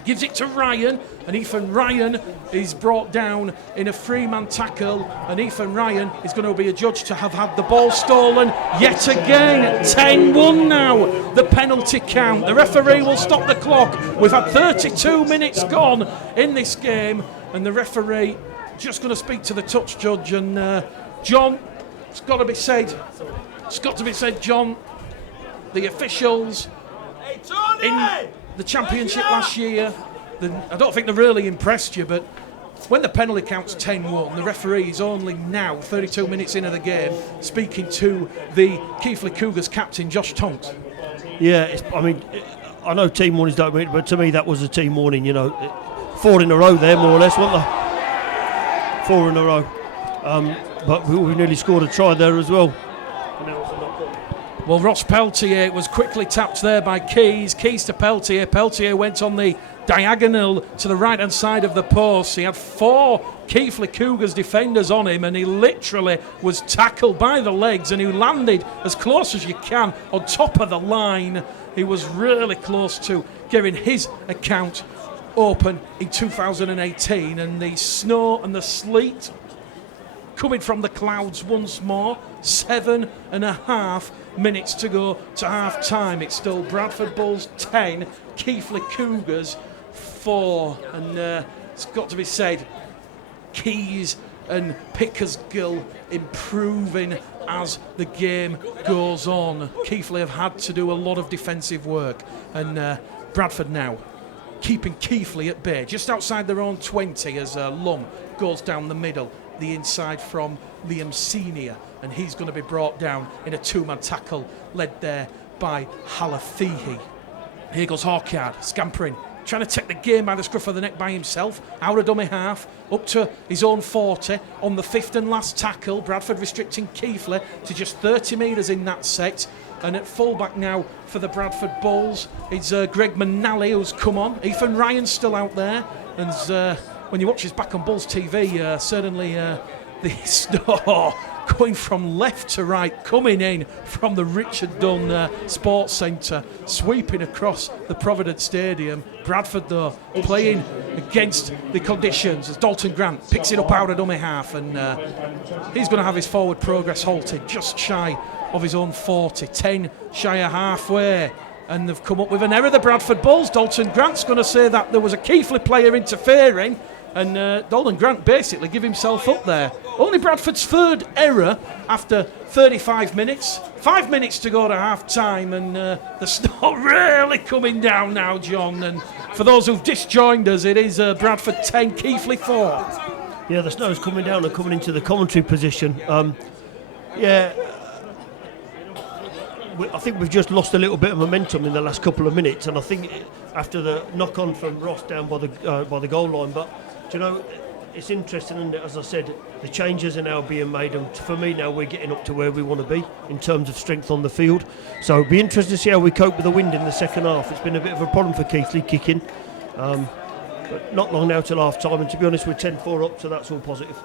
Gives it to Ryan, and Ethan Ryan is brought down in a 3-man tackle, and Ethan Ryan is going to be adjudged to have had the ball stolen yet again. 10-1 now, the penalty count. The referee will stop the clock. We've had 32 minutes gone in this game, and the referee just going to speak to the touch judge, and John, it's got to be said, John, the officials in the championship last year, I don't think they really impressed you, but when the penalty count's 10-1, the referee is only now, 32 minutes into the game, speaking to the Keighley Cougars captain, Josh Tonks. Yeah, I know team warnings don't mean it, but to me that was a team warning, 4 in a row there, more or less, weren't they? 4 in a row. But we nearly scored a try there as well. Well, Ross Peltier was quickly tapped there by Keys. Keys to Peltier. Peltier went on the diagonal to the right-hand side of the post. He had 4 Keighley Cougars defenders on him, and he literally was tackled by the legs, and he landed as close as you can on top of the line. He was really close to getting his account open in 2018, and the snow and the sleet coming from the clouds once more. 7.5 minutes to go to half time. It's still Bradford Bulls 10, Keighley Cougars 4, and it's got to be said, Keys and Pickersgill improving as the game goes on. Keighley have had to do a lot of defensive work, and Bradford now keeping Keighley at bay just outside their own 20 as Lum goes down the middle, the inside from Liam Senior, and he's going to be brought down in a 2-man tackle led there by Halafihi. Here goes Hawkyard, scampering, trying to take the game by the scruff of the neck by himself, out of dummy half, up to his own 40 on the 5th and last tackle. Bradford restricting Keighley to just 30 metres in that set. And at fullback now for the Bradford Bulls, it's Greg Manali who's come on. Ethan Ryan's still out there, and when you watch his back on Bulls TV, certainly the snow going from left to right, coming in from the Richard Dunn Sports Centre, sweeping across the Providence Stadium. Bradford, though, playing against the conditions as Dalton Grant picks it up out of dummy half, and he's going to have his forward progress halted just shy of his own 40, 10 shy of halfway. And they've come up with an error, the Bradford Bulls. Dalton Grant's going to say that there was a Keighley player interfering, and Dalton Grant basically give himself up there. Only Bradford's 3rd error after 35 minutes. 5 minutes to go to half time, and the snow really coming down now, John. And for those who've disjoined us, it is Bradford 10, Keighley 4. Yeah, the snow's coming down and coming into the commentary position. I think we've just lost a little bit of momentum in the last couple of minutes, and I think after the knock-on from Ross down by the goal line. But it's interesting, isn't it? As I said, the changes are now being made, and for me now we're getting up to where we want to be in terms of strength on the field. So it'll be interesting to see how we cope with the wind in the second half. It's been a bit of a problem for Keighley kicking, but not long now till half time, and to be honest, we're 10-4 up, so that's all positive.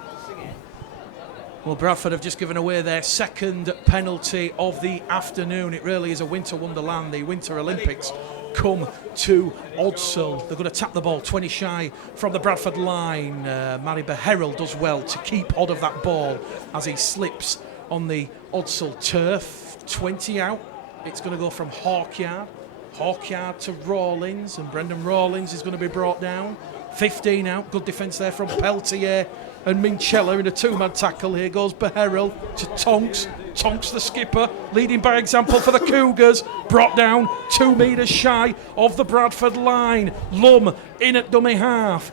Well, Bradford have just given away their 2nd penalty of the afternoon. It really is a winter wonderland. The Winter Olympics come to Odsal. They're going to tap the ball 20 shy from the Bradford line. Mari Beherrell does well to keep hold of that ball as he slips on the Odsal turf. 20 out. It's going to go from Hawkyard to Rawlins, and Brendan Rawlins is going to be brought down. 15 out. Good defence there from Peltier and Minchella in a 2-man tackle. Here goes Beherrell to Tonks. Tonks, the skipper, leading by example for the Cougars. Brought down 2 metres shy of the Bradford line. Lum in at dummy half.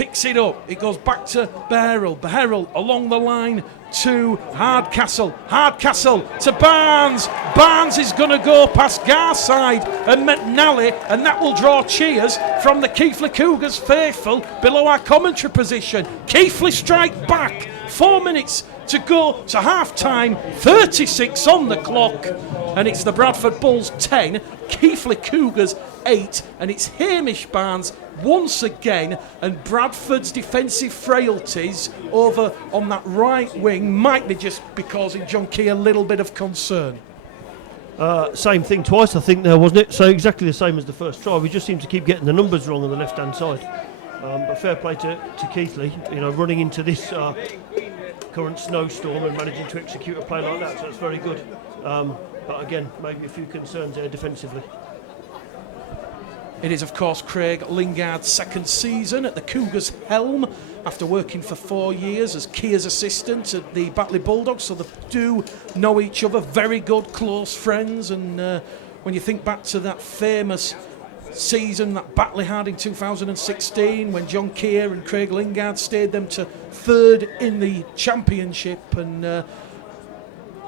picks it up. It goes back to Beharrell. Beharrell along the line to Hardcastle. Hardcastle to Barnes. Barnes is going to go past Garside and McNally, and that will draw cheers from the Keighley Cougars faithful below our commentary position. Keighley strike back. 4 minutes to go to half-time, 36 on the clock, and it's the Bradford Bulls 10, Keighley Cougars 8, and it's Hamish Barnes once again, and Bradford's defensive frailties over on that right wing might be just causing John Key a little bit of concern. Same thing twice, I think, there, wasn't it? So exactly the same as the first try. We just seem to keep getting the numbers wrong on the left-hand side. But fair play to Keighley, running into this current snowstorm and managing to execute a play like that, so it's very good. But again, maybe a few concerns there defensively. It is, of course, Craig Lingard's second season at the Cougars' helm after working for 4 years as Keir's assistant at the Batley Bulldogs, so they do know each other, very good, close friends. And when you think back to that famous season that Batley had in 2016 when John Keir and Craig Lingard stayed them to third in the championship, and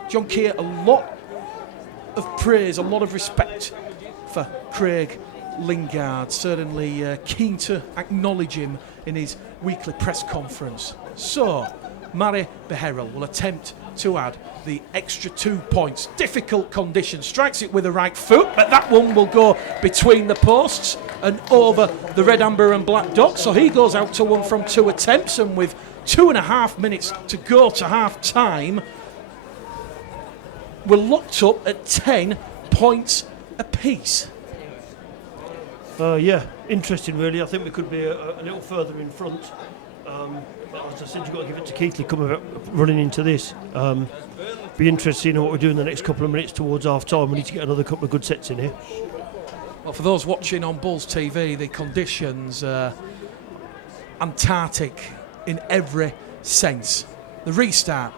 John Keir, a lot of praise, a lot of respect for Craig Lingard, certainly keen to acknowledge him in his weekly press conference. So Mari Beharrell will attempt to add the extra 2 points. Difficult conditions, strikes it with the right foot, but that one will go between the posts and over the red, amber and black dot, so he goes out to 1 from 2 attempts, and with 2.5 minutes to go to half time, we're locked up at 10 points apiece. Yeah, interesting really. I think we could be a little further in front. But as I said, you've got to give it to Keighley coming up, running into this. Be interesting in what we do in the next couple of minutes towards half time. We need to get another couple of good sets in here. Well, for those watching on Bulls TV, the conditions are Antarctic in every sense. The restart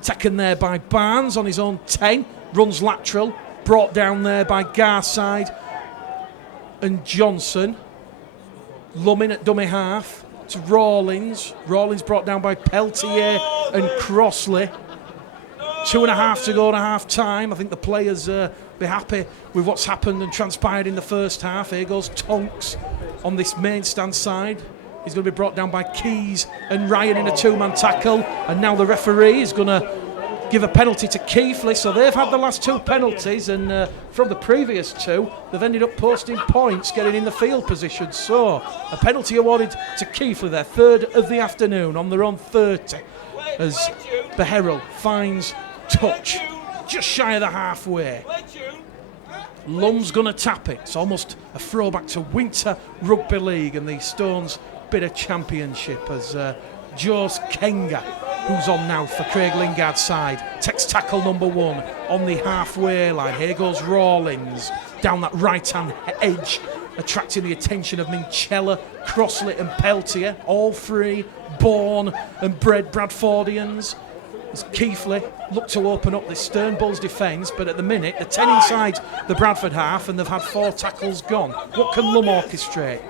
taken there by Barnes on his own 10, runs lateral, brought down there by Garside and Johnson. Lumin at dummy half to Rawlins. Rawlins brought down by Peltier and Crossley. 2.5 to go to half time. I think the players be happy with what's happened and transpired in the first half. Here goes Tonks on this main stand side. He's going to be brought down by Keys and Ryan in a 2-man tackle, and now the referee is going to give a penalty to Keighley. So they've had the last 2 penalties, and from the previous 2 they've ended up posting points, getting in the field position. So a penalty awarded to Keighley, their third of the afternoon, on their own 30, as Beharrell finds touch just shy of the halfway. Lum's going to tap it. It's almost a throwback to Winter Rugby League and the Stones bit of championship, as Joe's Kenga, who's on now for Craig Lingard's side, takes tackle number 1 on the halfway line. Here goes Rawlins down that right-hand edge, attracting the attention of Minchella, Crossley and Peltier, all 3 born and bred Bradfordians. As Keighley look to open up this Stern Bulls defence, but at the minute they're 10 inside the Bradford half and they've had 4 tackles gone. What can Lum orchestrate?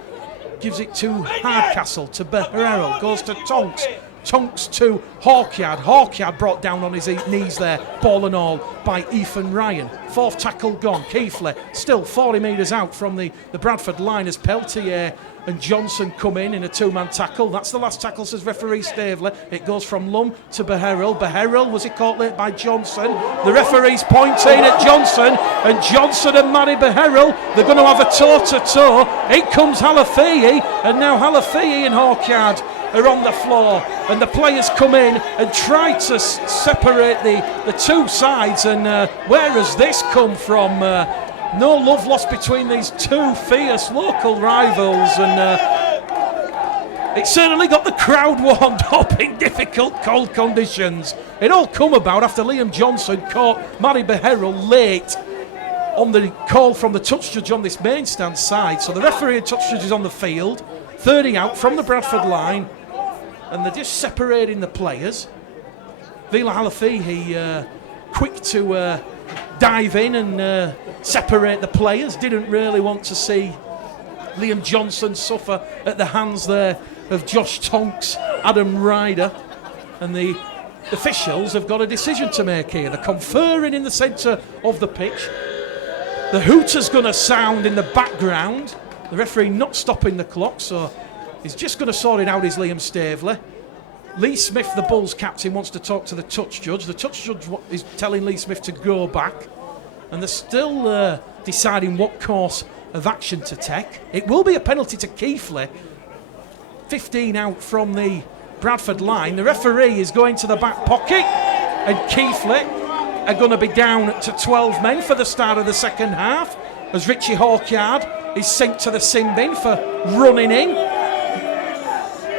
Gives it to Hardcastle, to Beharrell, goes to Tonks. Tonks to Hawkyard. Hawkyard brought down on his knees there, ball and all, by Ethan Ryan. 4th tackle gone. Keighley still 40 metres out from the Bradford line as Peltier and Johnson come in a 2-man tackle. That's the last tackle, says referee Staveley. It goes from Lum to Beharrell. Beharrell, was he caught late by Johnson? The referee's pointing at Johnson, and Johnson and Mari Beharrell, they're going to have a toe-to-toe. In comes Halafii, and now Halafii and Hawkyard are on the floor, and the players come in and try to separate the 2 sides, and where has this come from? No love lost between these 2 fierce local rivals, and it certainly got the crowd warmed up in difficult cold conditions. It all come about after Liam Johnson caught Mari Beharrell late on the call from the touch judge on this main stand side. So the referee and touch judge is on the field, 30 out from the Bradford line, and they're just separating the players. Vila Halafii, quick to dive in and separate the players. Didn't really want to see Liam Johnson suffer at the hands there of Josh Tonks, Adam Ryder, and the officials have got a decision to make here. They're conferring in the centre of the pitch. The hooter's going to sound in the background. The referee not stopping the clock, so he's just going to sort it out, is Liam Staveley. Lee Smith, the Bulls captain, wants to talk to the touch judge. The touch judge is telling Lee Smith to go back, and they're still deciding what course of action to take. It will be a penalty to Keighley. 15 out from the Bradford line. The referee is going to the back pocket, and Keighley are going to be down to 12 men for the start of the second half, as Richie Hawkyard is sent to the sin bin for running in.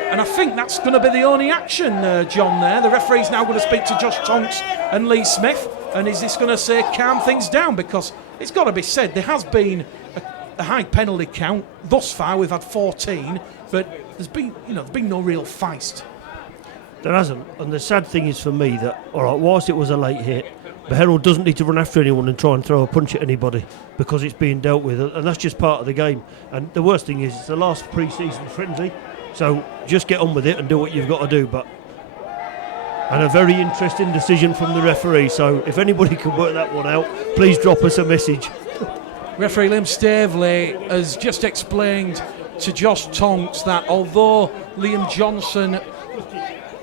And I think that's going to be the only action, John, there. The referee's now going to speak to Josh Tonks and Lee Smith, and is this going to say calm things down? Because it's got to be said, there has been a high penalty count. Thus far, we've had 14, but there's been no real feist. There hasn't, and the sad thing is for me that, all right, whilst it was a late hit, Herald doesn't need to run after anyone and try and throw a punch at anybody because it's being dealt with, and that's just part of the game. And the worst thing is it's the last pre-season friendly, so just get on with it and do what you've got to do. And a very interesting decision from the referee, so if anybody can work that one out, please drop us a message. Referee Liam Staveley has just explained to Josh Tonks that although Liam Johnson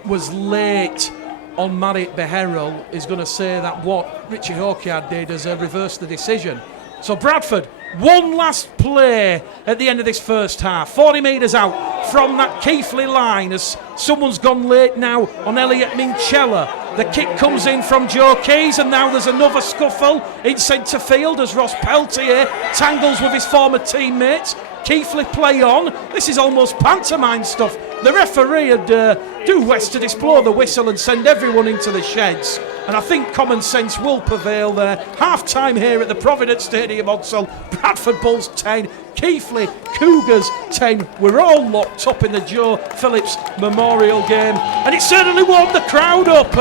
was late on Marit Beherrell, is going to say that what Richie Hawkyard did has reversed the decision. So Bradford, one last play at the end of this first half, 40 metres out from that Keighley line, as someone's gone late now on Elliot Minchella. The kick comes in from Joe Keys, and now there's another scuffle in centre field as Ross Peltier tangles with his former teammates. Keighley play on. This is almost pantomime stuff. The referee had due west to blow the whistle and send everyone into the sheds. And I think common sense will prevail there. Half time here at the Providence Stadium, Odsal. Bradford Bulls 10, Keighley Cougars 10. We're all locked up in the Joe Phillips Memorial game, and it certainly warmed the crowd up.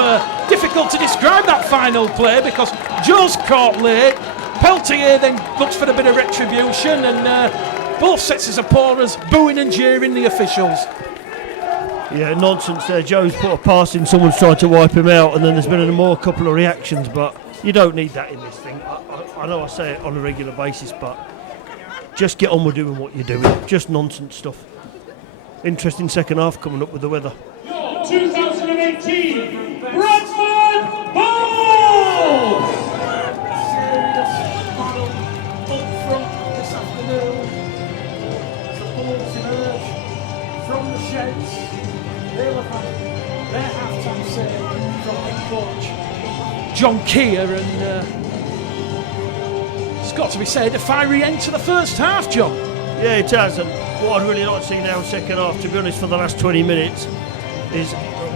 Difficult to describe that final play because Joe's caught late. Peltier then looks for a bit of retribution, and both sets of supporters booing and jeering the officials. Yeah, nonsense there. Joe's put a pass in, someone's tried to wipe him out, and then there's been a couple of reactions, but you don't need that in this thing. I know I say it on a regular basis, but just get on with doing what you're doing. Just nonsense stuff. Interesting second half coming up with the weather. 2018 Bradford Bulls! Up front this afternoon, the Bulls emerge from the sheds. They'll have had their half-time save from head coach John Keir, and it's got to be said, a fiery end to the first half, John. Yeah, it has, and what I'd really like to see now in second half, to be honest, for the last 20 minutes, is,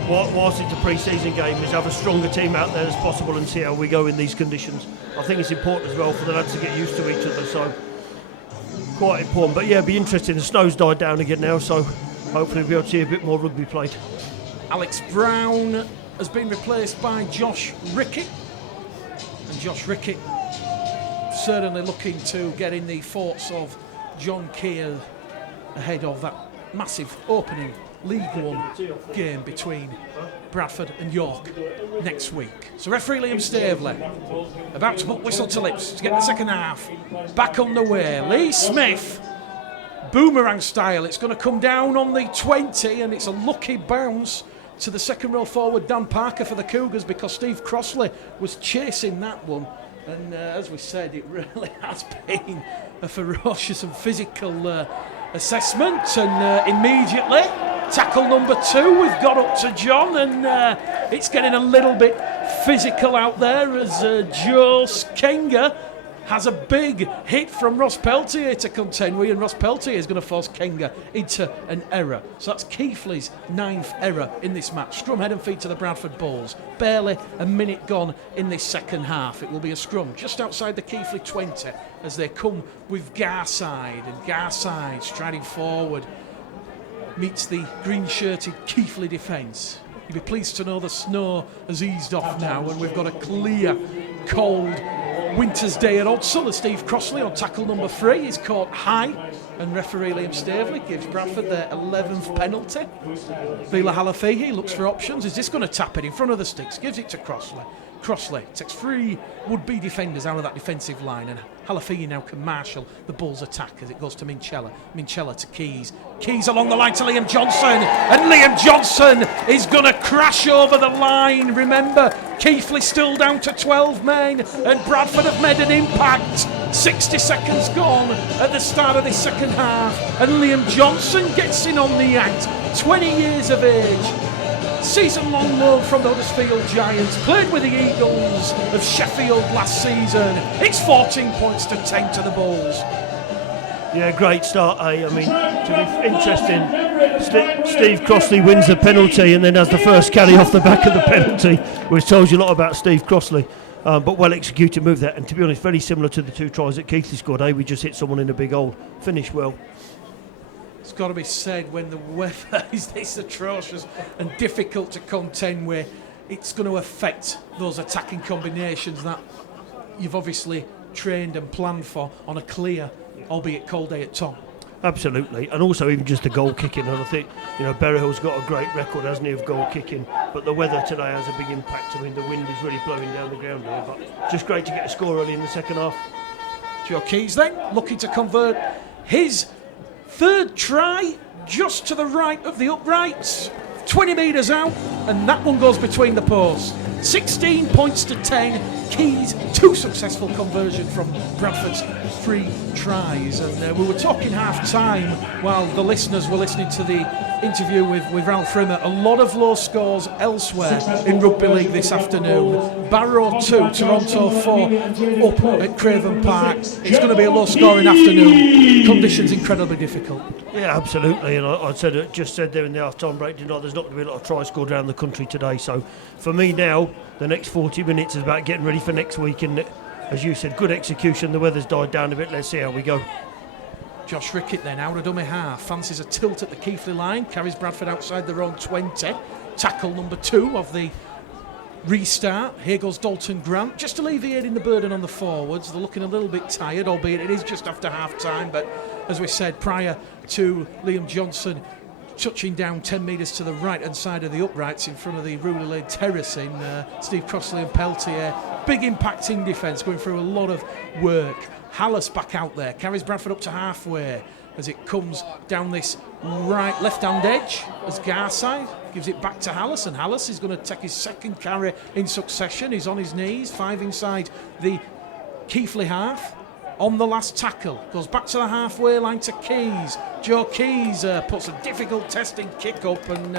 whilst it's a pre-season game, is have a stronger team out there as possible and see how we go in these conditions. I think it's important as well for the lads to get used to each other, so quite important. But yeah, it'll be interesting. The snow's died down again now, so hopefully we'll be able to see a bit more rugby played. Alex Brown has been replaced by Josh Rickett, and Josh Rickett certainly looking to get in the thoughts of John Keir ahead of that massive opening League One game between Bradford and York next week. So referee Liam Staveley about to put whistle to lips to get the second half back on the way. Lee Smith, boomerang style, it's going to come down on the 20, and it's a lucky bounce to the second row forward Dan Parker for the Cougars, because Steve Crossley was chasing that one. And as we said, it really has been a ferocious and physical assessment. And immediately, tackle number 2, we've got up to John, and it's getting a little bit physical out there as Joe Kenga has a big hit from Ross Peltier to contend with, and Ross Peltier is going to force Kenga into an error. So that's Keighley's 9th error in this match. Scrum head and feet to the Bradford Bulls. Barely a minute gone in this second half. It will be a scrum just outside the Keighley 20 as they come with Garside, and Garside striding forward meets the green-shirted Keighley defence. You'll be pleased to know the snow has eased off now, and we've got a clear, cold winter's day at Odsal as Steve Crossley on tackle number 3 is caught high, and referee Liam Staveley gives Bradford their 11th penalty. Vila Halafihi looks for options. Is this going to tap it in front of the sticks? Gives it to Crossley. Crossley takes 3 would-be defenders out of that defensive line, and Halafihi now can marshal the Bulls' attack as it goes to Minchella. Minchella to Keys. Keys along the line to Liam Johnson, and Liam Johnson is going to crash over the line. Remember, Keighley still down to 12 men, and Bradford have made an impact. 60 seconds gone at the start of this second half, and Liam Johnson gets in on the act. 20 years of age. Season-long loan from the Huddersfield Giants, played with the Eagles of Sheffield last season. It's 14 points to 10 to the Bulls. Yeah, great start, eh? I mean, to be interesting, Steve Crossley wins the penalty and then has the first carry off the back of the penalty, which tells you a lot about Steve Crossley. But well executed move there, and to be honest, very similar to the 2 tries that Keighley scored, eh? We just hit someone in a big hole, finished well. It's got to be said, when the weather is this atrocious and difficult to contend with, it's going to affect those attacking combinations that you've obviously trained and planned for on a clear, albeit cold day at Tom. Absolutely, and also even just the goal kicking. And I think, Berryhill's got a great record, hasn't he, of goal kicking. But the weather today has a big impact. I mean, the wind is really blowing down the ground here. But just great to get a score early in the second half. Joe Keys then looking to convert his 3rd try just to the right of the uprights. 20 metres out, and that one goes between the posts. 16 points to 10. Keys, 2 successful conversions from Bradford's 3 tries. And we were talking half-time while the listeners were listening to the interview with Ralph Rimmer. A lot of low scores elsewhere in rugby league this afternoon. Barrow 2, Toronto 4 up at Craven Park. It's going to be a low-scoring afternoon. Conditions incredibly difficult. Yeah, absolutely. And I just said there in the half-time break, there's not going to be a lot of tries scored around the country today. So for me now, the next 40 minutes is about getting ready for next week. And as you said, good execution. The weather's died down a bit. Let's see how we go. Josh Rickett then, out of dummy half, fancies a tilt at the Keighley line, carries Bradford outside their own 20. Tackle number 2 of the restart. Here goes Dalton Grant, just alleviating the burden on the forwards. They're looking a little bit tired, albeit it is just after half time. But as we said, prior to Liam Johnson touching down 10 metres to the right hand side of the uprights in front of the Ruler Lane terrace in Steve Crossley and Peltier. Big impacting defence, going through a lot of work. Hallis back out there, carries Bradford up to halfway as it comes down this left-hand edge as Garside gives it back to Hallis, and Hallis is going to take his 2nd carry in succession. He's on his knees, 5 inside the Keighley half. On the last tackle, goes back to the halfway line to Keys. Joe Keys puts a difficult testing kick up, and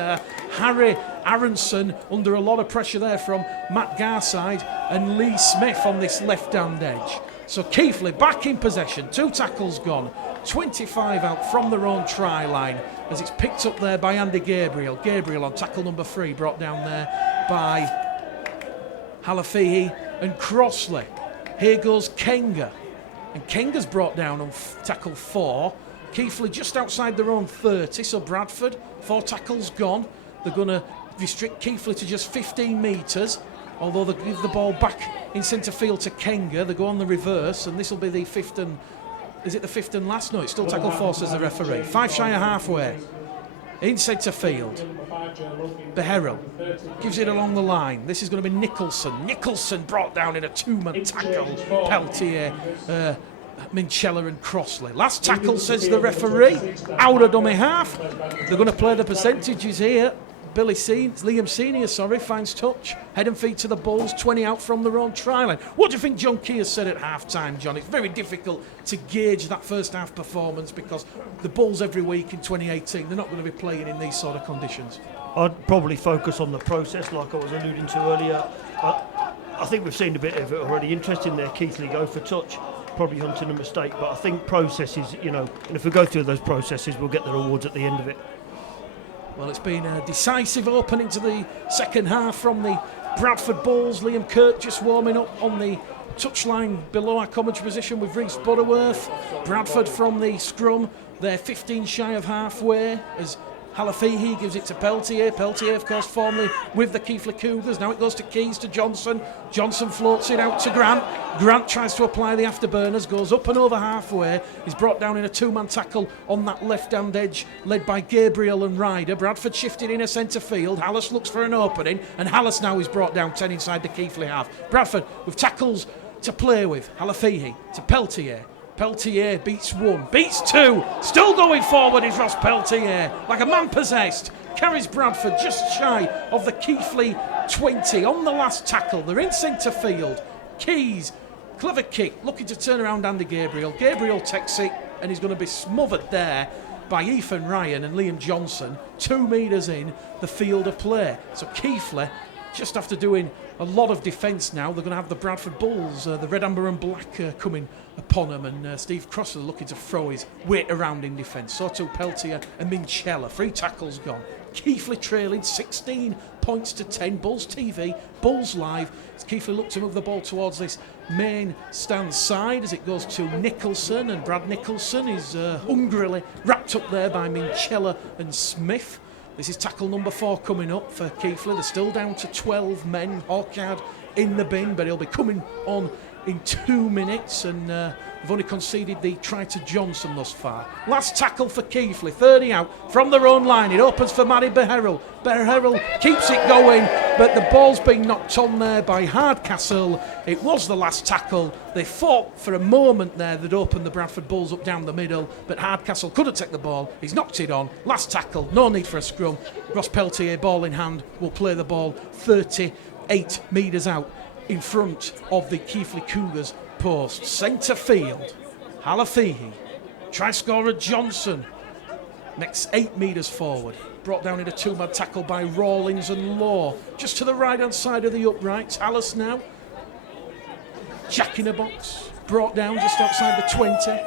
Harry Aronson under a lot of pressure there from Matt Garside and Lee Smith on this left-hand edge. So Keighley back in possession, 2 tackles gone, 25 out from their own try line as it's picked up there by Andy Gabriel. Gabriel on tackle number 3, brought down there by Halafihi and Crossley. Here goes Kenga, and Kenga's brought down on tackle 4. Keighley just outside their own 30, so Bradford, 4 tackles gone. They're going to restrict Keighley to just 15 metres. Although they give the ball back in centre field to Kenga, they go on the reverse, and this will be the 5th and... Is it the 5th and last? No, it's still tackle 4, says the referee. 5 shy of halfway. In centre field. Beharrell gives it along the line. This is going to be Nicholson. Nicholson brought down in a 2-man tackle. Peltier, Minchella and Crossley. Last tackle, says the referee. Out of dummy half. They're going to play the percentages here. Liam Senior, finds touch. Head and feet to the Bulls, 20 out from their own try line. What do you think John Keir said at half-time, John? It's very difficult to gauge that first half performance because the Bulls every week in 2018, they're not going to be playing in these sort of conditions. I'd probably focus on the process like I was alluding to earlier. I think we've seen a bit of it already. Interesting there, Keighley go for touch. Probably hunting a mistake, but I think processes, and if we go through those processes, we'll get the rewards at the end of it. Well, it's been a decisive opening to the second half from the Bradford Bulls. Liam Kirk just warming up on the touchline below our commentary position with Reece Butterworth. Bradford from the scrum, they're 15 shy of halfway as Halafihi gives it to Peltier. Peltier, of course, formerly with the Keighley Cougars. Now it goes to Keys to Johnson. Johnson floats it out to Grant. Grant tries to apply the afterburners, goes up and over halfway. He's brought down in a two-man tackle on that left-hand edge, led by Gabriel and Ryder. Bradford shifted in a centre field. Hallis looks for an opening, and Hallis now is brought down 10 inside the Keighley half. Bradford with tackles to play with. Halafihi to Peltier. Peltier beats one, beats two, still going forward is Ross Peltier, like a man possessed. Carries Bradford just shy of the Keighley 20 on the last tackle. They're in centre field. Keys, clever kick, looking to turn around Andy Gabriel. Gabriel takes it and he's going to be smothered there by Ethan Ryan and Liam Johnson. 2 metres in the field of play. So Keighley, just after doing a lot of defence now, they're going to have the Bradford Bulls, the red, amber and black coming upon them, and Steve Crosser looking to throw his weight around in defence. So too Peltier and Minchella. 3 tackles gone. Keighley trailing 16 points to 10. Bulls TV, Bulls Live. As Keighley look to move the ball towards this main stand side as it goes to Nicholson, and Brad Nicholson is hungrily wrapped up there by Minchella and Smith. This is tackle number 4 coming up for Keighley. They're still down to 12 men. Hawkyard in the bin, but he'll be coming on in 2 minutes, and they've only conceded the try to Johnson thus far. Last tackle for Keighley, 30 out from their own line. It opens for Matty Beherrell. Beherrell keeps it going, but the ball's been knocked on there by Hardcastle. It was the last tackle. They fought for a moment there that opened the Bradford Bulls up down the middle, but Hardcastle couldn't take the ball. He's knocked it on. Last tackle, no need for a scrum. Ross Peltier, ball in hand, will play the ball 38 metres out in front of the Keighley Cougars post. Centre field, Halafihi. Try scorer Johnson. Next 8 metres forward. Brought down in a 2-man tackle by Rawlings and Law. Just to the right-hand side of the uprights. Hallis now. Jack in a box. Brought down just outside the 20.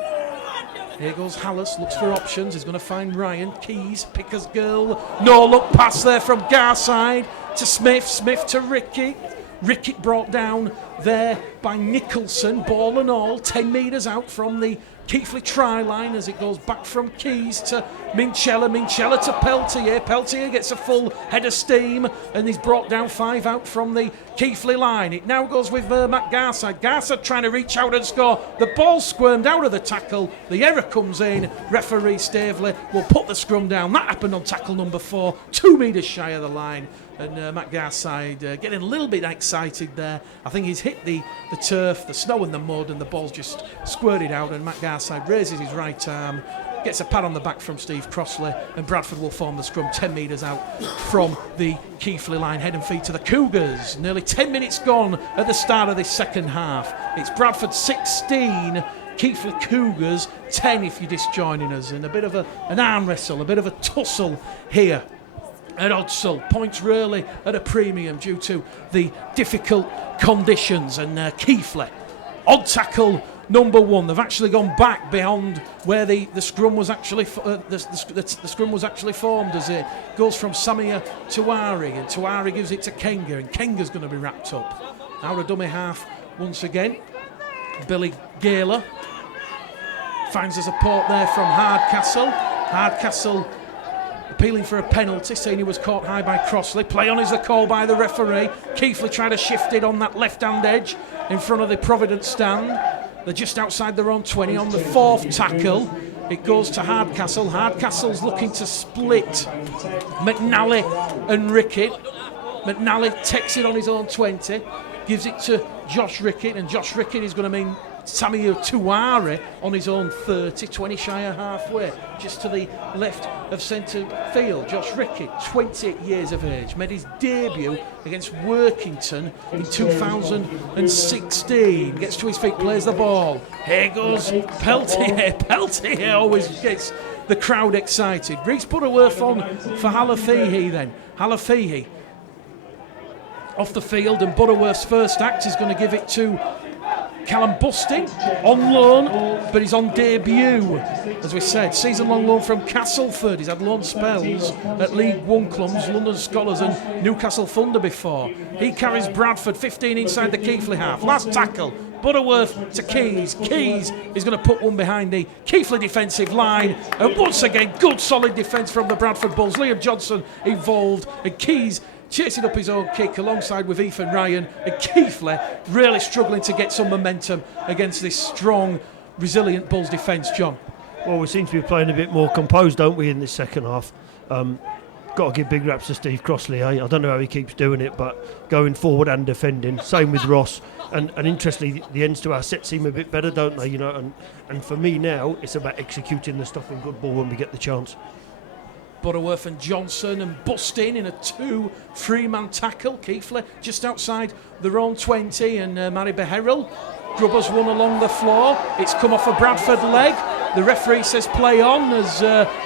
Here goes Hallis. Looks for options. He's going to find Ryan. Keys. Picker's girl. No look pass there from Garside to Smith. Smith to Ricky. Rickett brought down there by Nicholson, ball and all, 10 metres out from the Keighley try line as it goes back from Keys to Minchella. Minchella to Peltier. Peltier gets a full head of steam and he's brought down 5 out from the Keighley line. It now goes with Matt Garside. Garside trying to reach out and score. The ball squirmed out of the tackle. The error comes in. Referee Staveley will put the scrum down. That happened on tackle number 4, 2 metres shy of the line. And Matt Garside getting a little bit excited there. I think he's hit the turf, the snow and the mud, and the ball's just squirted out. And Matt Garside raises his right arm, gets a pat on the back from Steve Crossley, and Bradford will form the scrum 10 metres out from the Keighley line. Head and feet to the Cougars. Nearly 10 minutes gone at the start of this second half. It's Bradford 16, Keighley Cougars 10 if you're just joining us. And a bit of an arm wrestle, a bit of a tussle here at Odsal. Points really at a premium due to the difficult conditions, and Keighley odd tackle number 1. They've actually gone back beyond where the scrum was actually the scrum was actually formed, as it goes from Samir to Ari, and Tuari gives it to Kenga, and Kenga's going to be wrapped up. Now a dummy half once again. Billy Gaylor finds the support there from Hardcastle. Hardcastle appealing for a penalty, saying he was caught high by Crossley. Play on is the call by the referee. Keighley trying to shift it on that left-hand edge in front of the Providence stand. They're just outside their own 20 on the 4th tackle. It goes to Hardcastle. Hardcastle's looking to split McNally and Rickett. McNally takes it on his own 20, gives it to Josh Rickett, and Josh Rickett is going to mean Samir Tuari on his own 30, 20 shy of halfway, just to the left of centre field. Josh Rickett, 28 years of age, made his debut against Workington in 2016. Gets to his feet, plays the ball. Here goes Peltier. Peltier always gets the crowd excited. Reece Butterworth on for Halafihi then. Halafihi off the field, and Butterworth's first act is going to give it to Callum Busting on loan, but he's on debut, as we said. Season-long loan from Castleford. He's had loan spells at League One clubs, London Scholars and Newcastle Thunder before. He carries Bradford 15 inside the Keighley half. Last tackle, Butterworth to Keys. Keys is going to put one behind the Keighley defensive line. And once again, good solid defence from the Bradford Bulls. Liam Johnson involved. And Keys chasing up his own kick alongside with Ethan Ryan. And Keighley really struggling to get some momentum against this strong, resilient Bulls defence, John. Well, we seem to be playing a bit more composed, don't we, in this second half? Got to give big raps to Steve Crossley. I don't know how he keeps doing it, but going forward and defending. Same with Ross. And interestingly, the ends to our set seem a bit better, don't they? You know, and for me now, it's about executing the stuff in good ball when we get the chance. Butterworth and Johnson and busting in a 2-3-man tackle. Keighley just outside their own 20, and Mary Beherrell. Grubbers one along the floor. It's come off a Bradford leg. The referee says play on as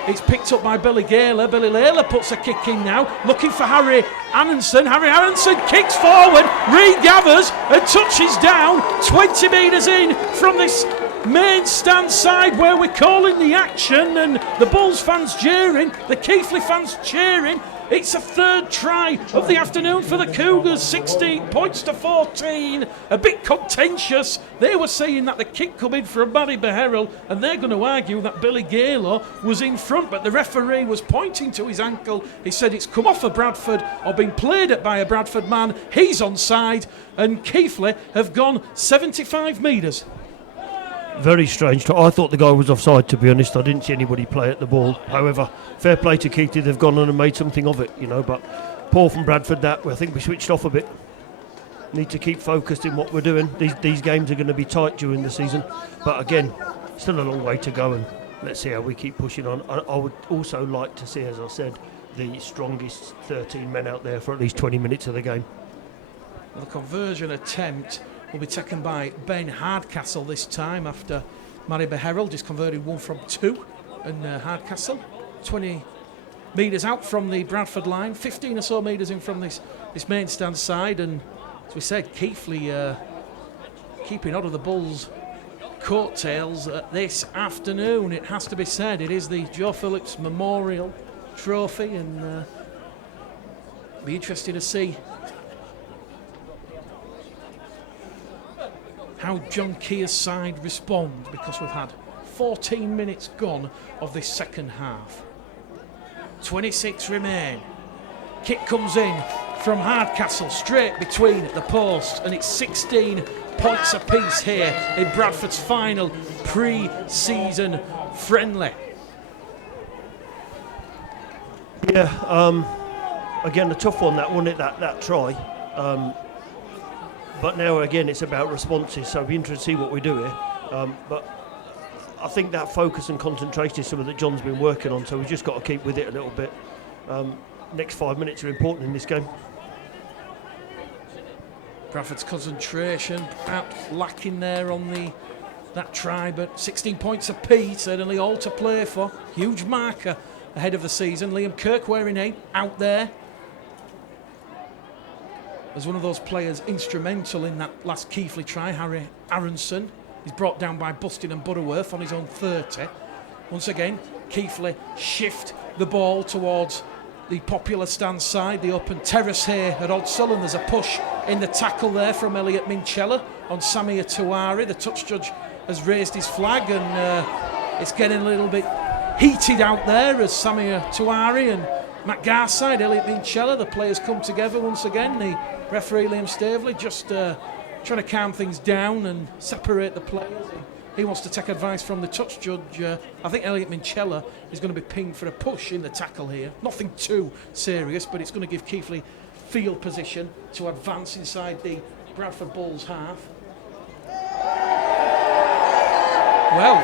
it's picked up by Billy Gaylor. Billy Gaylor puts a kick in now, looking for Harry Aronson. Harry Aronson kicks forward, regathers and touches down 20 metres in from this main stand side where we're calling the action, and the Bulls fans cheering, the Keighley fans cheering. It's a third try of the afternoon for the Cougars, 16 points to 14. A bit contentious. They were saying that the kick come in from Barry Beherrell, and they're going to argue that Billy Gaylor was in front, but the referee was pointing to his ankle. He said it's come off a Bradford or been played at by a Bradford man. He's onside, and Keighley have gone 75 metres. Very strange. I thought the guy was offside, to be honest. I didn't see anybody play at the ball. However, fair play to Keighley. They've gone on and made something of it, you know. But poor from Bradford that. I think we switched off a bit. Need to keep focused in what we're doing. These games are going to be tight during the season. But again, still a long way to go, and let's see how we keep pushing on. I would also like to see, as I said, the strongest 13 men out there for at least 20 minutes of the game. The conversion attempt will be taken by Ben Hardcastle this time after Mary Beherrell just converted 1 from 2, and Hardcastle 20 metres out from the Bradford line, 15 or so metres in from this main stand side, and as we said, Keighley keeping out of the Bulls' coattails this afternoon. It has to be said, it is the Joe Phillips Memorial Trophy, and be interesting to see how John Keir's side respond, because we've had 14 minutes gone of this second half. 26 remain. Kick comes in from Hardcastle straight between the posts, and it's 16 points apiece here in Bradford's final pre-season friendly. Yeah, again, a tough one that, wasn't it, that try. But now again, it's about responses, so it'll be interesting to see what we do here. But I think that focus and concentration is something that John's been working on, so we've just got to keep with it a little bit. Next 5 minutes are important in this game. Bradford's concentration perhaps lacking there on that try, but 16 points apiece, certainly all to play for. Huge marker ahead of the season. Liam Kirk wearing 8 out there as one of those players instrumental in that last Keighley try. Harry Aronson is brought down by Bustin and Butterworth on his own 30. Once again, Keighley shift the ball towards the popular stand side, the open terrace here at Odsal, and there's a push in the tackle there from Elliot Minchella on Samir Tuari. The touch judge has raised his flag, and it's getting a little bit heated out there as Samir Tuari and Matt Garside, Elliot Minchella, the players come together once again. The referee Liam Staveley just trying to calm things down and separate the players. He wants to take advice from the touch judge. I think Elliot Minchella is going to be pinged for a push in the tackle here. Nothing too serious, but it's going to give Keighley field position to advance inside the Bradford Bulls half. Well,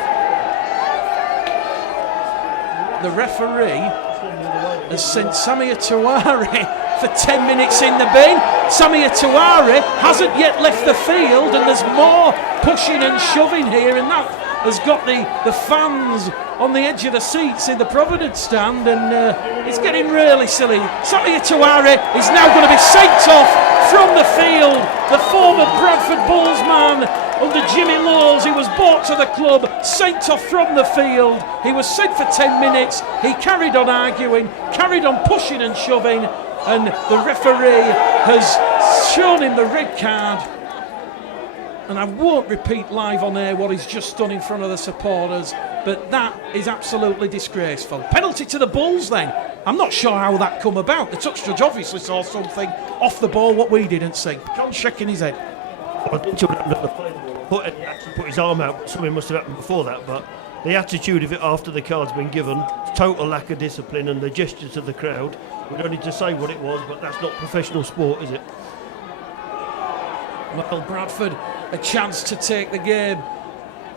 the referee has sent Samir Tuari for 10 minutes in the bin. Samir Tuari hasn't yet left the field, and there's more pushing and shoving here, and that has got the fans on the edge of the seats in the Providence stand, and it's getting really silly. Samir Tuari is now going to be sent off from the field. The former Bradford Bulls man under Jimmy Lawes, he was brought to the club, sent off from the field. He was sent for 10 minutes. He carried on arguing, carried on pushing and shoving, and the referee has shown him the red card. and I won't repeat live on air what he's just done in front of the supporters, but that is absolutely disgraceful. Penalty to the Bulls then. I'm not sure how that come about. The touch judge obviously saw something off the ball what we didn't see. John's shaking his head. I didn't see what happened at the play. He actually put his arm out. Something must have happened before that, but the attitude of it after the card's been given, total lack of discipline, and the gesture to the crowd. We don't need to say what it was, but that's not professional sport, is it? Well, Bradford, a chance to take the game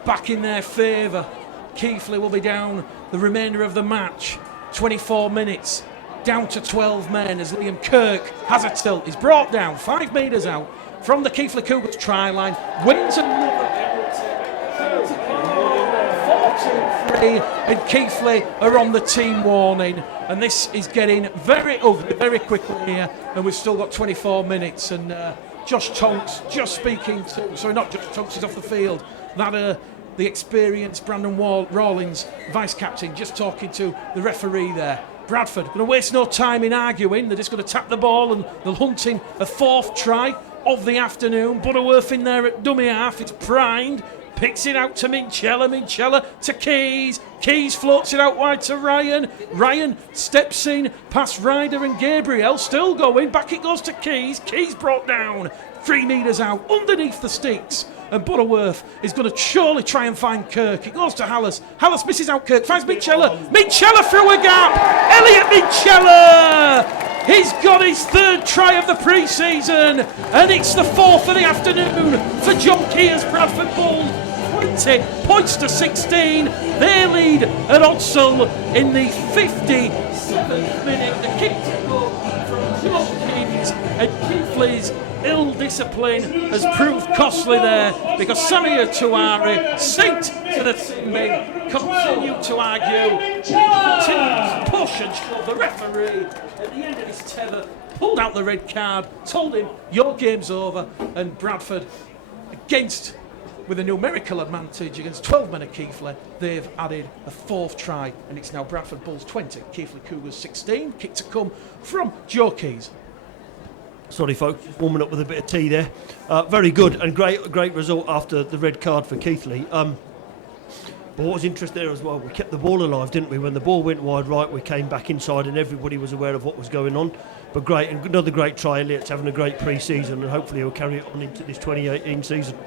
back in their favour. Keighley will be down the remainder of the match. 24 minutes, down to 12 men as Liam Kirk has a tilt. He's brought down 5 metres out from the Keighley Cougars try line. Wins another penalty. 4-2-3, and Keighley are on the team warning. And this is getting very ugly very quickly here. And we've still got 24 minutes. And Josh Tonks just speaking to, sorry, not Josh Tonks, he's off the field. That the experienced Brandon Rawlins, vice-captain, just talking to the referee there. Bradford going to waste no time in arguing. They're just going to tap the ball and they'll hunt in a 4th try of the afternoon. Butterworth in there at dummy half. It's primed. Picks it out to Minchella to Keys. Keys floats it out wide to Ryan. Ryan steps in past Ryder and Gabriel. Still going. Back it goes to Keys. Keys brought down 3 metres out underneath the sticks. And Butterworth is going to surely try and find Kirk. It goes to Hallis. Hallis misses out Kirk. Finds Minchella. Minchella through a gap. Elliot Minchella. He's got his 3rd try of the pre-season. And it's the 4th of the afternoon for John Keir's Bradford Bulls. 20 points to 16. They lead at Odsal in the 57th minute. The kick to go from John Kings, and Keighley's ill discipline has proved costly there because Samir Tuari, sent to the team bin, continued to argue, continued to push and shove. The referee at the end of his tether pulled out the red card, told him your game's over, and Bradford with a numerical advantage against 12 men at Keighley, they've added a 4th try, and it's now Bradford Bulls 20, Keighley Cougars 16. Kick to come from Joe Keys. Sorry, folks, just warming up with a bit of tea there. Very good and great result after the red card for Keighley. But what was interesting there as well, we kept the ball alive, didn't we? When the ball went wide right, we came back inside and everybody was aware of what was going on. But great, and another great try. Elliot's having a great pre-season, and hopefully he'll carry it on into this 2018 season.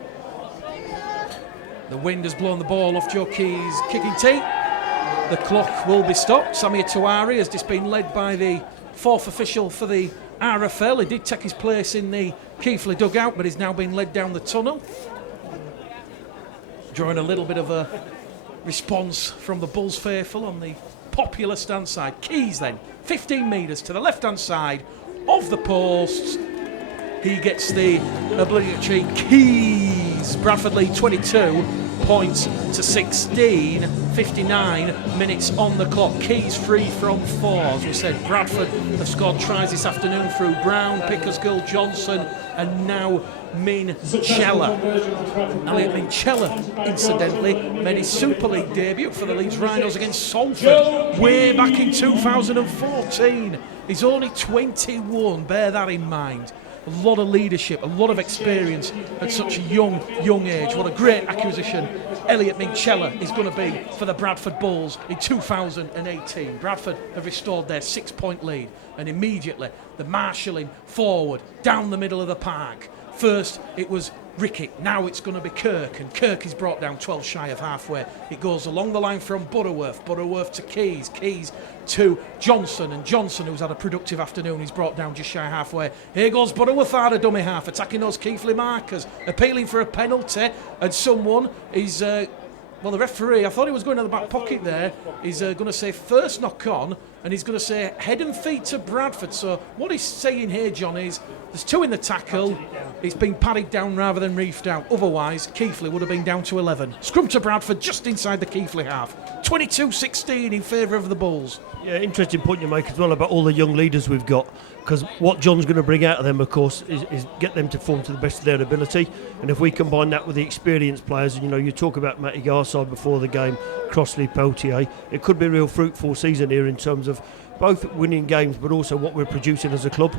The wind has blown the ball off Joe Keys' kicking tee. The clock will be stopped. Samir Tuari has just been led by the 4th official for the RFL. He did take his place in the Keighley dugout, but he's now been led down the tunnel. Drawing a little bit of a response from the Bulls faithful on the popular stand side. Keys then, 15 metres to the left-hand side of the posts. He gets the obligatory Keys. Bradford lead 22 points to 16. 59 minutes on the clock. Keys free from 4. As we said, Bradford have scored tries this afternoon through Brown, Pickersgill, Johnson, and now Minchella. Elliot Minchella, incidentally, made his Super League debut for the Leeds Rhinos against Salford way back in 2014. He's only 21, bear that in mind. A lot of leadership, a lot of experience at such a young age. What a great acquisition Elliot Minchella is going to be for the Bradford Bulls in 2018. Bradford have restored their 6-point lead, and immediately the marshalling forward down the middle of the park. First it was Rickett, now it's going to be Kirk, and Kirk is brought down 12 shy of halfway. It goes along the line from Butterworth to Keys to Johnson, and Johnson, who's had a productive afternoon, he's brought down just shy of halfway. Here goes Butterworth out of dummy half, attacking those Keighley markers, appealing for a penalty, and someone is, the referee, I thought he was going to the back pocket there, he's going to say first knock on, and he's going to say head and feet to Bradford. So what he's saying here, John, is there's 2 in the tackle. It's been padded down rather than reefed out. Otherwise, Keighley would have been down to 11. Scrum to Bradford just inside the Keighley half. 22-16 in favour of the Bulls. Yeah, interesting point you make as well about all the young leaders we've got, because what John's going to bring out of them, of course, is get them to form to the best of their ability. And if we combine that with the experienced players, and you talk about Matty Garside before the game, Crossley, Peltier, it could be a real fruitful season here in terms of both winning games but also what we're producing as a club.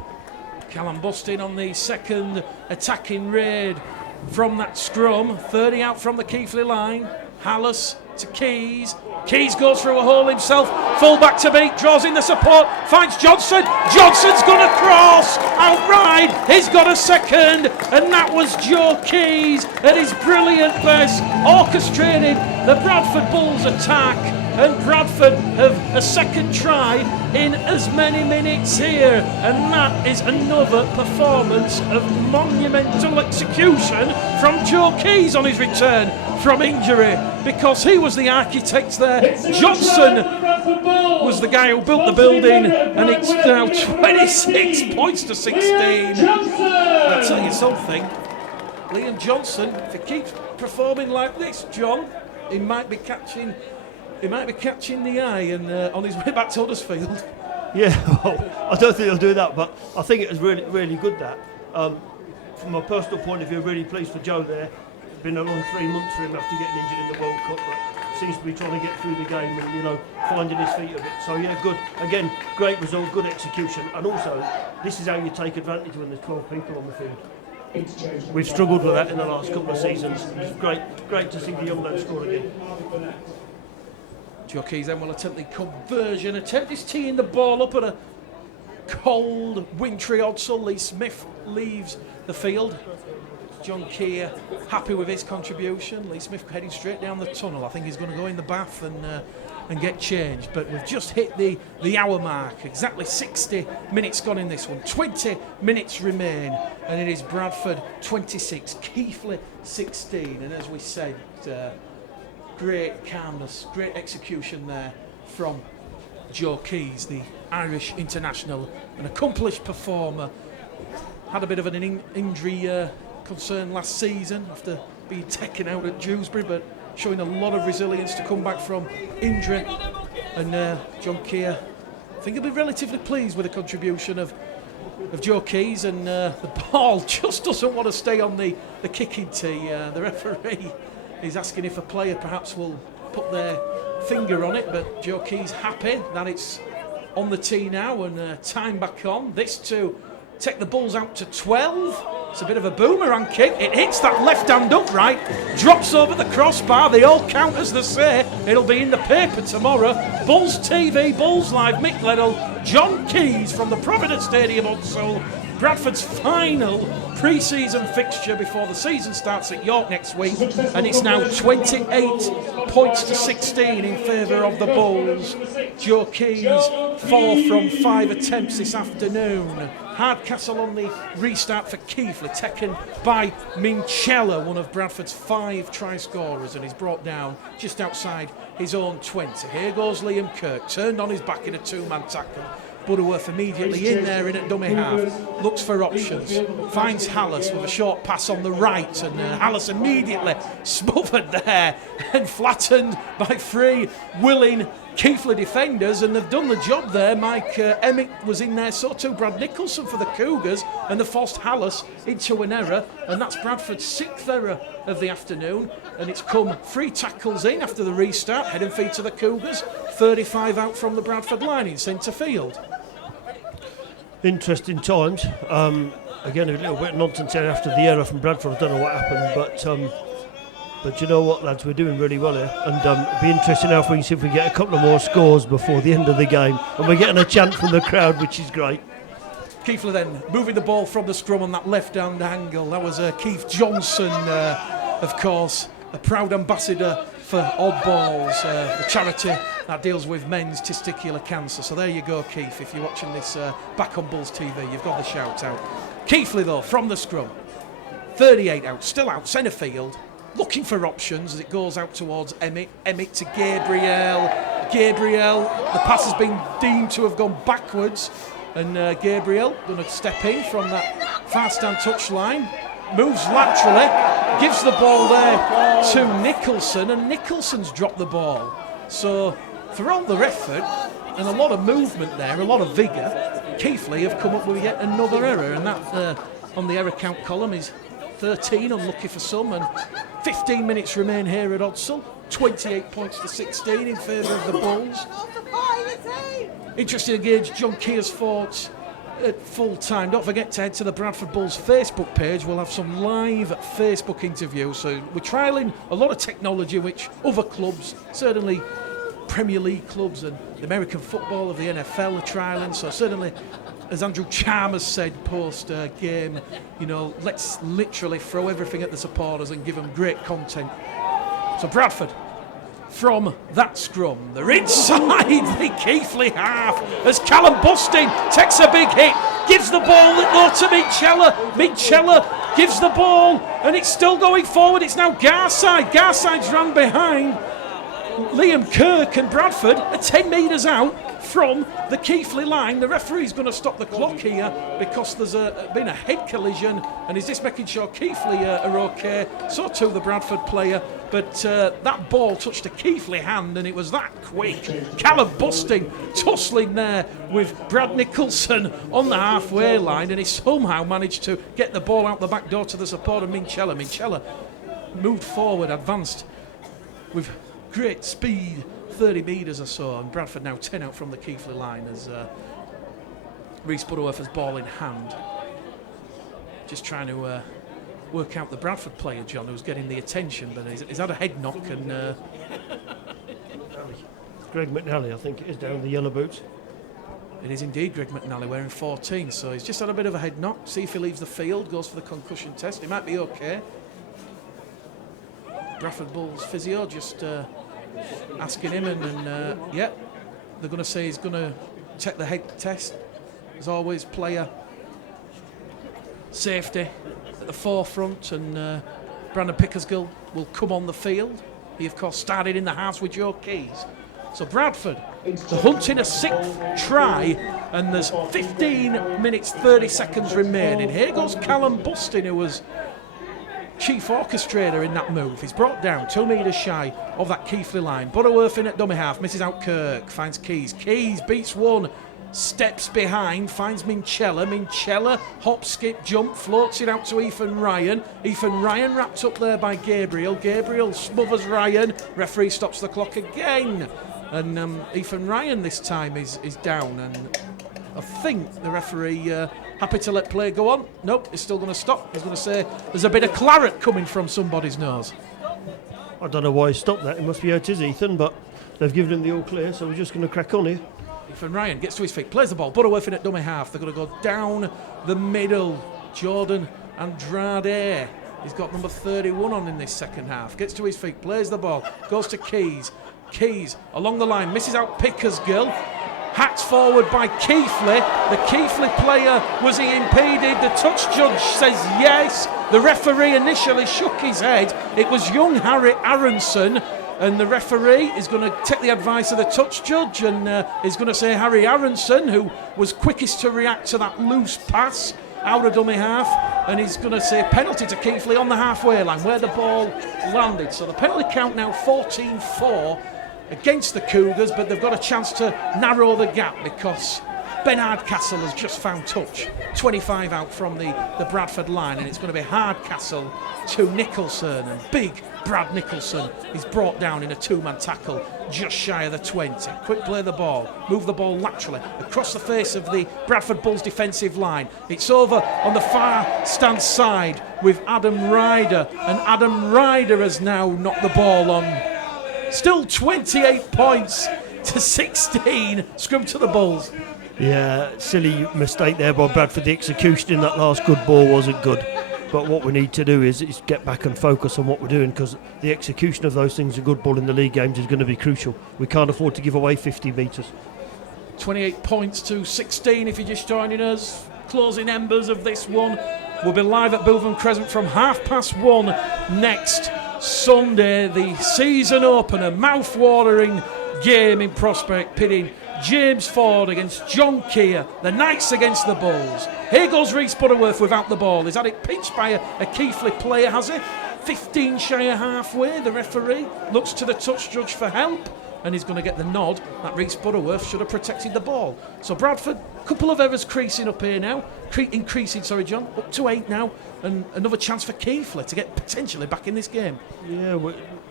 Callum Bustin on the second attacking raid from that scrum. 30 out from the Keighley line. Hallis to Keys. Keys goes through a hole himself. Full back to beat. Draws in the support. Finds Johnson. Johnson's going to cross. Outright. He's got a second. And that was Joe Keys at his brilliant best. Orchestrated the Bradford Bulls attack. And Bradford have a second try in as many minutes here. And that is another performance of monumental execution from Joe Keys on his return from injury, because he was the architect there. Johnson was the guy who built the building, and it's now 26 points to 16. I'll tell you something, Liam Johnson, if he keeps performing like this, John, he might be catching the eye and on his way back to Huddersfield. Yeah, well, I don't think he'll do that, but I think it was really, really good that. From a personal point of view, really pleased for Joe there. It's been a long 3 months for him after getting injured in the World Cup, but seems to be trying to get through the game and, finding his feet a bit. So yeah, good. Again, great result, good execution, and also this is how you take advantage when there's 12 people on the field. We've struggled with that in the last couple of seasons. It's great to see the young man score again. Joe Keys then will attempt the conversion, attempt his teeing the ball up at a cold, wintry Odsal. Lee Smith leaves the field. John Keir happy with his contribution. Lee Smith heading straight down the tunnel. I think he's going to go in the bath and get changed. But we've just hit the hour mark. Exactly 60 minutes gone in this one. 20 minutes remain. And it is Bradford 26, Keighley 16. And as we said, great calmness, great execution there from Joe Keys, the Irish international, an accomplished performer. Had a bit of an injury concern last season after being taken out at Dewsbury, but showing a lot of resilience to come back from injury. And John Keir, I think he'll be relatively pleased with the contribution of Joe Keys, and the ball just doesn't want to stay on the kicking tee. The referee is asking if a player perhaps will put their finger on it, but Joe Keys happy that it's on the tee now, and time back on. This to take the Bulls out to 12. It's a bit of a boomerang kick. It hits that left hand upright, drops over the crossbar. They all count as they say. It'll be in the paper tomorrow. Bulls TV, Bulls Live, Mick Liddell, John Keys from the Providence Stadium, Odsal. Bradford's final pre-season fixture before the season starts at York next week, and it's now 28 points to 16 in favour of the Bulls. Joe Keys 4 from 5 attempts this afternoon. Hardcastle on the restart for Keighley, taken by Minchella, one of Bradford's 5 try scorers, and he's brought down just outside his own 20. Here goes Liam Kirk, turned on his back in a 2-man tackle. Butterworth immediately in there in at dummy half, looks for options, finds Hallis with a short pass on the right, and Hallis immediately smothered there and flattened by 3 willing Keighley defenders, and they've done the job there. Mike Emmett was in there, so too Brad Nicholson for the Cougars, and they forced Hallis into an error, and that's Bradford's 6th error of the afternoon, and it's come 3 tackles in after the restart, head and feet to the Cougars, 35 out from the Bradford line in centre field. Interesting times. Again, a little bit of nonsense there after the error from Bradford. I don't know what happened, but you know what, lads, we're doing really well here, and it'll be interesting now if we can see if we get a couple of more scores before the end of the game, and we're getting a chant from the crowd, which is great. Keighley then moving the ball from the scrum on that left-hand angle. That was Keith Johnson, of course, a proud ambassador for Oddballs, the charity that deals with men's testicular cancer. So there you go, Keith, if you're watching this back on Bulls TV, you've got the shout out. Keighley though, from the scrum, 38 out, still out, centre field, looking for options as it goes out towards Emmett to Gabriel, the pass has been deemed to have gone backwards, and Gabriel going to step in from that far stand touchline, moves laterally, gives the ball there to Nicholson, and Nicholson's dropped the ball. So for all their effort and a lot of movement there, a lot of vigour, Keighley have come up with yet another error, and that on the error count column is 13, unlucky for some, and 15 minutes remain here at Odsal. 28 points to 16 in favour of the Bulls. Interesting to gauge John Keir's thoughts at full time. Don't forget to head to the Bradford Bulls Facebook page. We'll have some live Facebook interviews. So we're trialling a lot of technology which other clubs, certainly Premier League clubs and the American football of the NFL are trialling. So certainly, as Andrew Chalmers said post-game, let's literally throw everything at the supporters and give them great content. So Bradford, from that scrum, they're inside the Keighley half as Callum Busting takes a big hit, gives the ball to Minchella. Minchella gives the ball, and it's still going forward. It's now Garside. Garside's run behind Liam Kirk, and Bradford are 10 metres out from the Keighley line. The referee's going to stop the clock here because there's been a head collision, and is this making sure Keighley are okay? So too the Bradford player, but that ball touched a Keighley hand, and it was that quick. Callum Busting tussling there with Brad Nicholson on the halfway line, and he somehow managed to get the ball out the back door to the support of Minchella. Minchella moved forward, advanced with great speed, 30 metres or so, and Bradford now 10 out from the Keighley line as Rhys Butterworth has ball in hand. Just trying to work out the Bradford player, John, who's getting the attention, but he's had a head knock, and Greg McNally, I think it is, down the yellow boots. It is indeed Greg McNally, wearing 14, so he's just had a bit of a head knock. See if he leaves the field, goes for the concussion test. He might be okay. Bradford Bulls physio just asking him, and they're going to say he's going to take the head test. As always, player safety at the forefront, and Brandon Pickersgill will come on the field. He, of course, started in the halves with Joe Keys. So Bradford, they're hunting a 6th try, and there's 15 minutes, 30 seconds remaining. Here goes Callum Bustin, who was chief orchestrator in that move. He's brought down 2 metres shy of that Keighley line. Butterworth in at dummy half, misses out Kirk, finds Keys. Keys beats one, steps behind, finds Minchella. Minchella, hop, skip, jump, floats it out to Ethan Ryan. Ethan Ryan wrapped up there by Gabriel. Gabriel smothers Ryan. Referee stops the clock again. And Ethan Ryan this time is down, and I think the referee happy to let play go on. Nope, he's still going to stop. He's going to say there's a bit of claret coming from somebody's nose. I don't know why he stopped that. It must be out his Ethan, but they've given him the all clear, so we're just going to crack on here. Ethan Ryan gets to his feet, plays the ball. Butterworth in at dummy half. They're going to go down the middle. Jordan Andrade. He's got number 31 on in this second half. Gets to his feet, plays the ball, goes to Keys. Keys along the line, misses out Pickersgill. Hacked forward by Keighley. The Keighley player, was he impeded? The touch judge says yes. The referee initially shook his head. It was young Harry Aronson, and the referee is going to take the advice of the touch judge, and is going to say Harry Aronson, who was quickest to react to that loose pass out of dummy half, and he's going to say penalty to Keighley on the halfway line where the ball landed. So the penalty count now 14-4 against the Cougars, but they've got a chance to narrow the gap because Ben Hardcastle has just found touch. 25 out from the Bradford line, and it's going to be Hardcastle to Nicholson, and big Brad Nicholson is brought down in a two-man tackle just shy of the 20. Quick play the ball, move the ball laterally across the face of the Bradford Bulls defensive line. It's over on the far stand side with Adam Ryder, and Adam Ryder has now knocked the ball on. Still 28 points to 16. Scrum to the Bulls. Yeah, silly mistake there by Bradford. The execution in that last good ball wasn't good. But what we need to do is get back and focus on what we're doing, because the execution of those things, a good ball in the league games, is going to be crucial. We can't afford to give away 50 metres. 28 points to 16 if you're just joining us. Closing embers of this one. We'll be live at Bootham Crescent from 1:30 next Sunday. The season opener, mouth-watering game in Prospect, pitting James Ford against John Keir, the Knights against the Bulls. Here goes Rhys Butterworth without the ball. He's had it pinched by a Keighley player, has he? 15 shy of halfway. The referee looks to the touch judge for help, and he's going to get the nod that Rhys Butterworth should have protected the ball. So Bradford, couple of errors creasing up here now. Increasing, John, up to 8 now, and another chance for Keighley to get potentially back in this game. Yeah,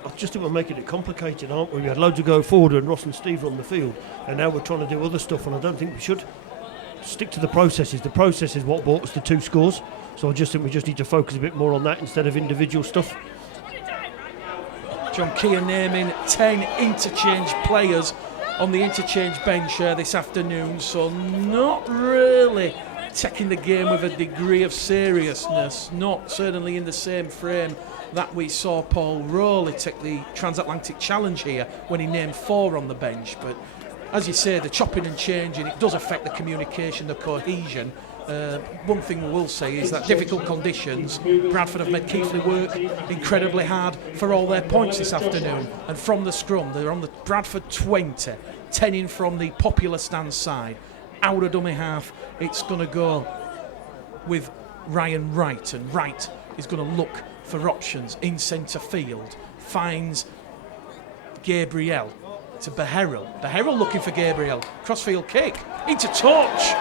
I just think we're making it complicated, aren't we? We had loads of go forward and Ross and Steve on the field, and now we're trying to do other stuff, and I don't think we should. stick to the processes. The process is what brought us the 2 scores. So I just think we just need to focus a bit more on that instead of individual stuff. John Keir naming 10 interchange players on the interchange bench this afternoon, so not really taking the game with a degree of seriousness, not certainly in the same frame that we saw Paul Rowley take the transatlantic challenge here when he named 4 on the bench. But as you say, the chopping and changing, it does affect the communication, the cohesion. One thing we will say is that difficult conditions, Bradford have made Keighley work incredibly hard for all their points this afternoon. And from the scrum, they're on the Bradford 20, 10 in from the popular stand side. Out of dummy half, it's going to go with Ryan Wright, and Wright is going to look for options in centre field. Finds Gabriel to Beherrell. Beherrell looking for Gabriel. Crossfield kick into touch.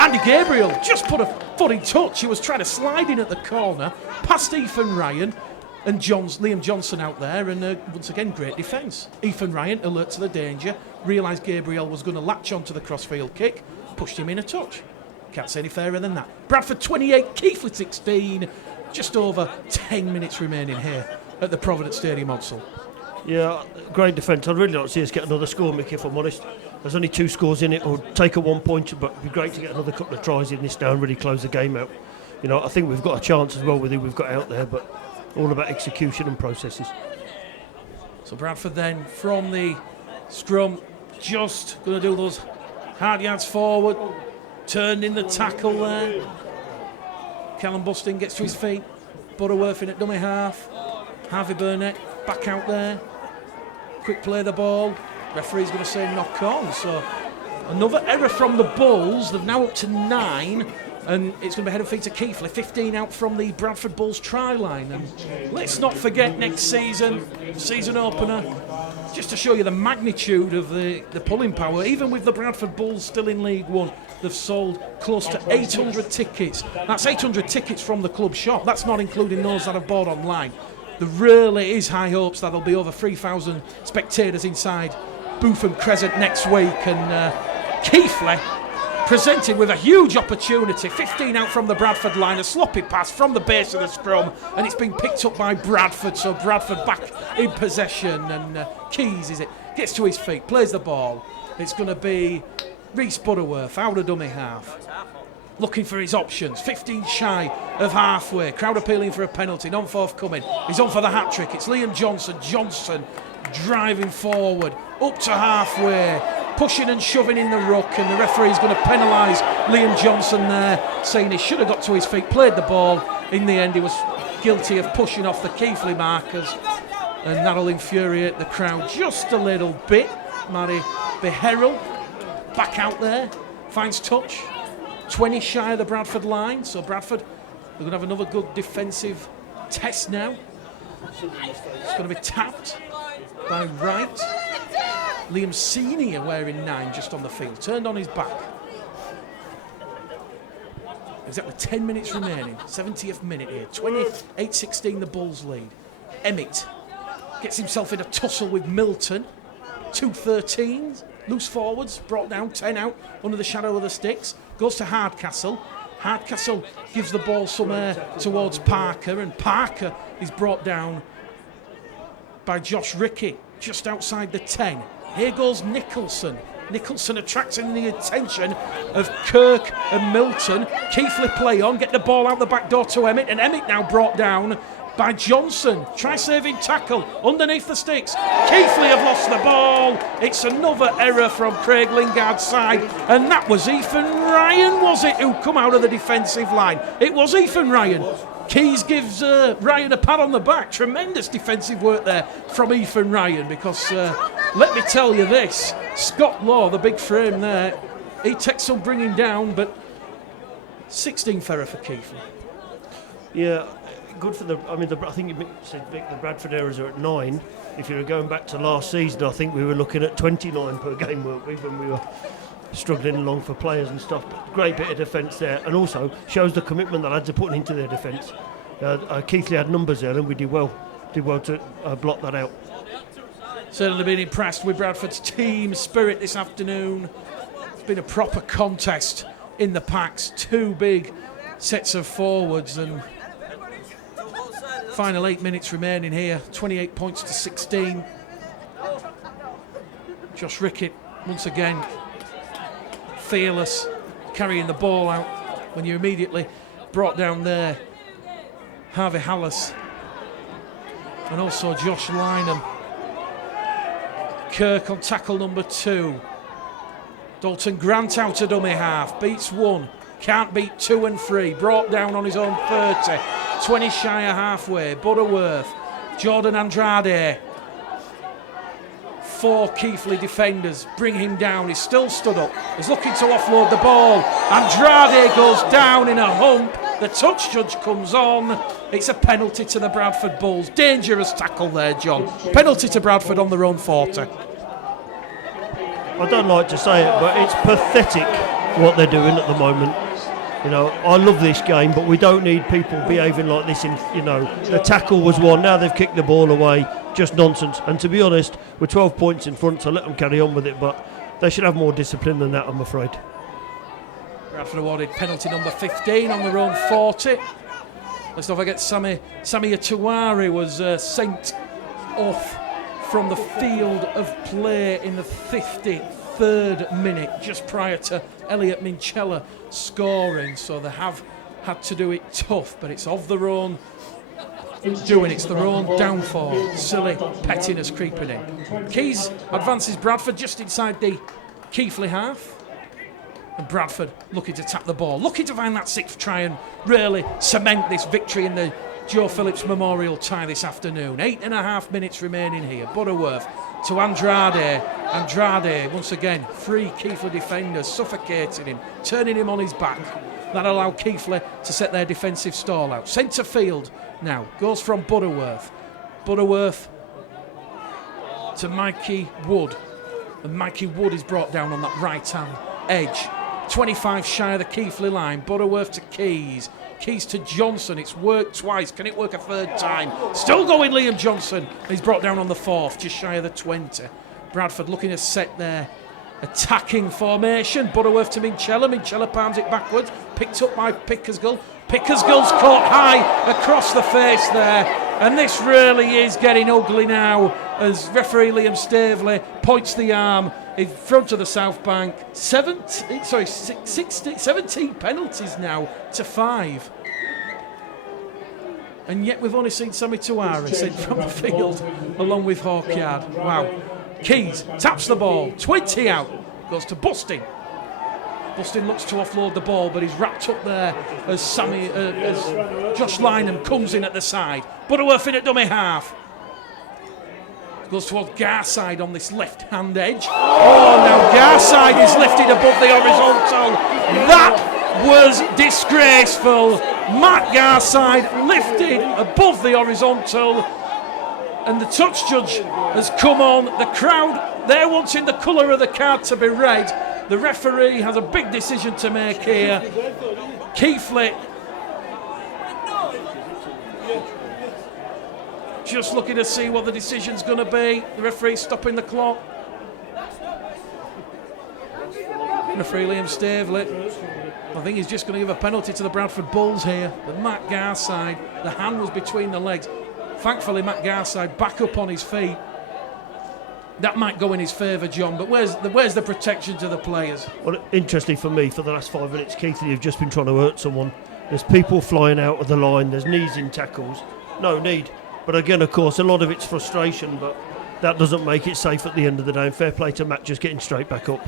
Andy Gabriel just put a foot in touch. He was trying to slide in at the corner, past Ethan Ryan and Liam Johnson out there, and once again, great defence. Ethan Ryan, alert to the danger, realised Gabriel was going to latch onto the crossfield kick, pushed him in a touch. Can't say any fairer than that. Bradford 28, Keighley 16, just over 10 minutes remaining here at the Providence Stadium, Odsal. Yeah, great defence. I'd really like to see us get another score, Mickey, if I'm honest. There's only 2 scores in it, or take a 1 point, but it'd be great to get another couple of tries in this now and really close the game out. You know, I think we've got a chance as well with who we've got out there, but all about execution and processes. So Bradford then from the scrum, just going to do those hard yards forward, turned in the tackle there. Callum Busting gets to his feet, Butterworth in at dummy half, Harvey Burnett back out there, quick play the ball, referee's going to say knock on. So another error from the Bulls. They're now up to 9, and it's going to be head and feet to Keighley. 15 out from the Bradford Bulls try line. And let's not forget next season opener, just to show you the magnitude of the pulling power. Even with the Bradford Bulls still in League One, they've sold close to 800 tickets. That's 800 tickets from the club shop. That's not including those that have bought online. There really is high hopes that there'll be over 3,000 spectators inside Bootham Crescent next week. And Keighley presented with a huge opportunity. 15 out from the Bradford line, a sloppy pass from the base of the scrum, and it's been picked up by Bradford. So Bradford back in possession, and Keys gets to his feet, plays the ball. It's going to be Reece Butterworth out of dummy half, looking for his options. 15 shy of halfway. Crowd appealing for a penalty, non forthcoming. He's on for the hat trick. It's Liam Johnson. Johnson driving forward up to halfway, pushing and shoving in the ruck, and the referee's going to penalise Liam Johnson there, saying he should have got to his feet, played the ball. In the end, he was guilty of pushing off the Keighley markers, and that'll infuriate the crowd just a little bit. Mary Beherrell back out there, finds touch. 20 shy of the Bradford line, so Bradford, they're going to have another good defensive test now. It's going to be tapped by Wright. Liam Senior wearing 9 just on the field, turned on his back. Exactly 10 minutes remaining, 70th minute here, 28-16 the Bulls lead. Emmett gets himself in a tussle with Milton, 2-13s, loose forwards, brought down, 10 out under the shadow of the sticks. Goes to Hardcastle. Hardcastle gives the ball some air towards Parker, and Parker is brought down by Josh Rickey just outside the 10. Here goes Nicholson. Nicholson attracting the attention of Kirk and Milton. Keighley play on, get the ball out the back door to Emmett, and Emmett now brought down by Johnson. Try saving tackle underneath the sticks. Keighley have lost the ball. It's another error from Craig Lingard's side, and that was Ethan Ryan, was it, who come out of the defensive line? It was Ethan Ryan. Keys gives Ryan a pat on the back. Tremendous defensive work there from Ethan Ryan, because let me tell you this, Scott Law, the big frame there, he takes some bringing down, but 16th error for Keighley. Yeah, good for the. I mean, I think you said Vic, the Bradford errors are at 9. If you were going back to last season, I think we were looking at 29 per game, weren't we, when we were struggling along for players and stuff. But great bit of defence there, and also shows the commitment that lads are putting into their defence. Keighley had numbers there, and we did well to block that out. Certainly been impressed with Bradford's team spirit this afternoon. been a proper contest in the packs. Two big sets of forwards, and final 8 minutes remaining here. 28 points to 16. Josh Rickett, once again, fearless, carrying the ball out when you immediately brought down there Harvey Hallis and also Josh Lynham. Kirk on tackle number 2. Dalton Grant out of dummy half, beats 1, can't beat 2 and 3, brought down on his own 30, 20 shy of halfway. Butterworth, Jordan Andrade, 4 Keighley defenders bring him down. He's still stood up, he's looking to offload the ball. Andrade goes down in a hump, the touch judge comes on. It's a penalty to the Bradford Bulls. Dangerous tackle there, John. Penalty to Bradford on their own 40. I don't like to say it, but it's pathetic what they're doing at the moment. You know, I love this game, but we don't need people behaving like this. The tackle was one, now they've kicked the ball away. Just nonsense. And to be honest, we're 12 points in front, so let them carry on with it, but they should have more discipline than that, I'm afraid. Bradford awarded penalty number 15 on their own 40. Let's not forget Sammy Atuari was sent off from the field of play in the 53rd minute, just prior to Elliot Minchella scoring. So they have had to do it tough, but it's of their own doing. It's their own downfall. Silly pettiness creeping in. Keys advances Bradford just inside the Keighley half. And Bradford looking to tap the ball, looking to find that 6th try and really cement this victory in the Joe Phillips Memorial tie this afternoon. 8.5 minutes remaining here. Butterworth to Andrade. Andrade, once again, 3 Keighley defenders suffocating him, turning him on his back. That allowed Keighley to set their defensive stall out. Centre field now goes from Butterworth. Butterworth to Mikey Wood. And Mikey Wood is brought down on that right-hand edge. 25 shy of the Keighley line. Butterworth to Keys. Keys to Johnson. It's worked twice. Can it work a third time? Still going Liam Johnson. He's brought down on the 4th, just shy of the 20. Bradford looking to set their attacking formation. Butterworth to Minchella. Minchella palms it backwards. Picked up by Pickersgill. Pickersgill's caught high across the face there. And this really is getting ugly now as referee Liam Staveley points the arm in front of the South Bank. 17 penalties now to 5. And yet we've only seen Sammy Tuara sent from the field along with Hawkyard. Wow. Keys taps the ball, 20 out, goes to Bustin. Bustin looks to offload the ball, but he's wrapped up there as Josh Lynham comes in at the side. Butterworth in at dummy half. Goes towards Garside on this left-hand edge. Oh, now Garside is lifted above the horizontal. That was disgraceful. Matt Garside lifted above the horizontal. And the touch judge has come on. The crowd, they're wanting the colour of the card to be red. The referee has a big decision to make here. Keighley just looking to see what the decision's going to be. The referee's stopping the clock. Referee Liam Staveley, I think he's just going to give a penalty to the Bradford Bulls here. The Matt Garside, the hand was between the legs. Thankfully, Matt Garside back up on his feet. That might go in his favour, John, but where's the protection to the players? Well, interesting for me, for the last 5 minutes, Keighley have just been trying to hurt someone. There's people flying out of the line, there's knees in tackles. No need. But again, of course, a lot of it's frustration, but that doesn't make it safe at the end of the day. And fair play to Matt just getting straight back up.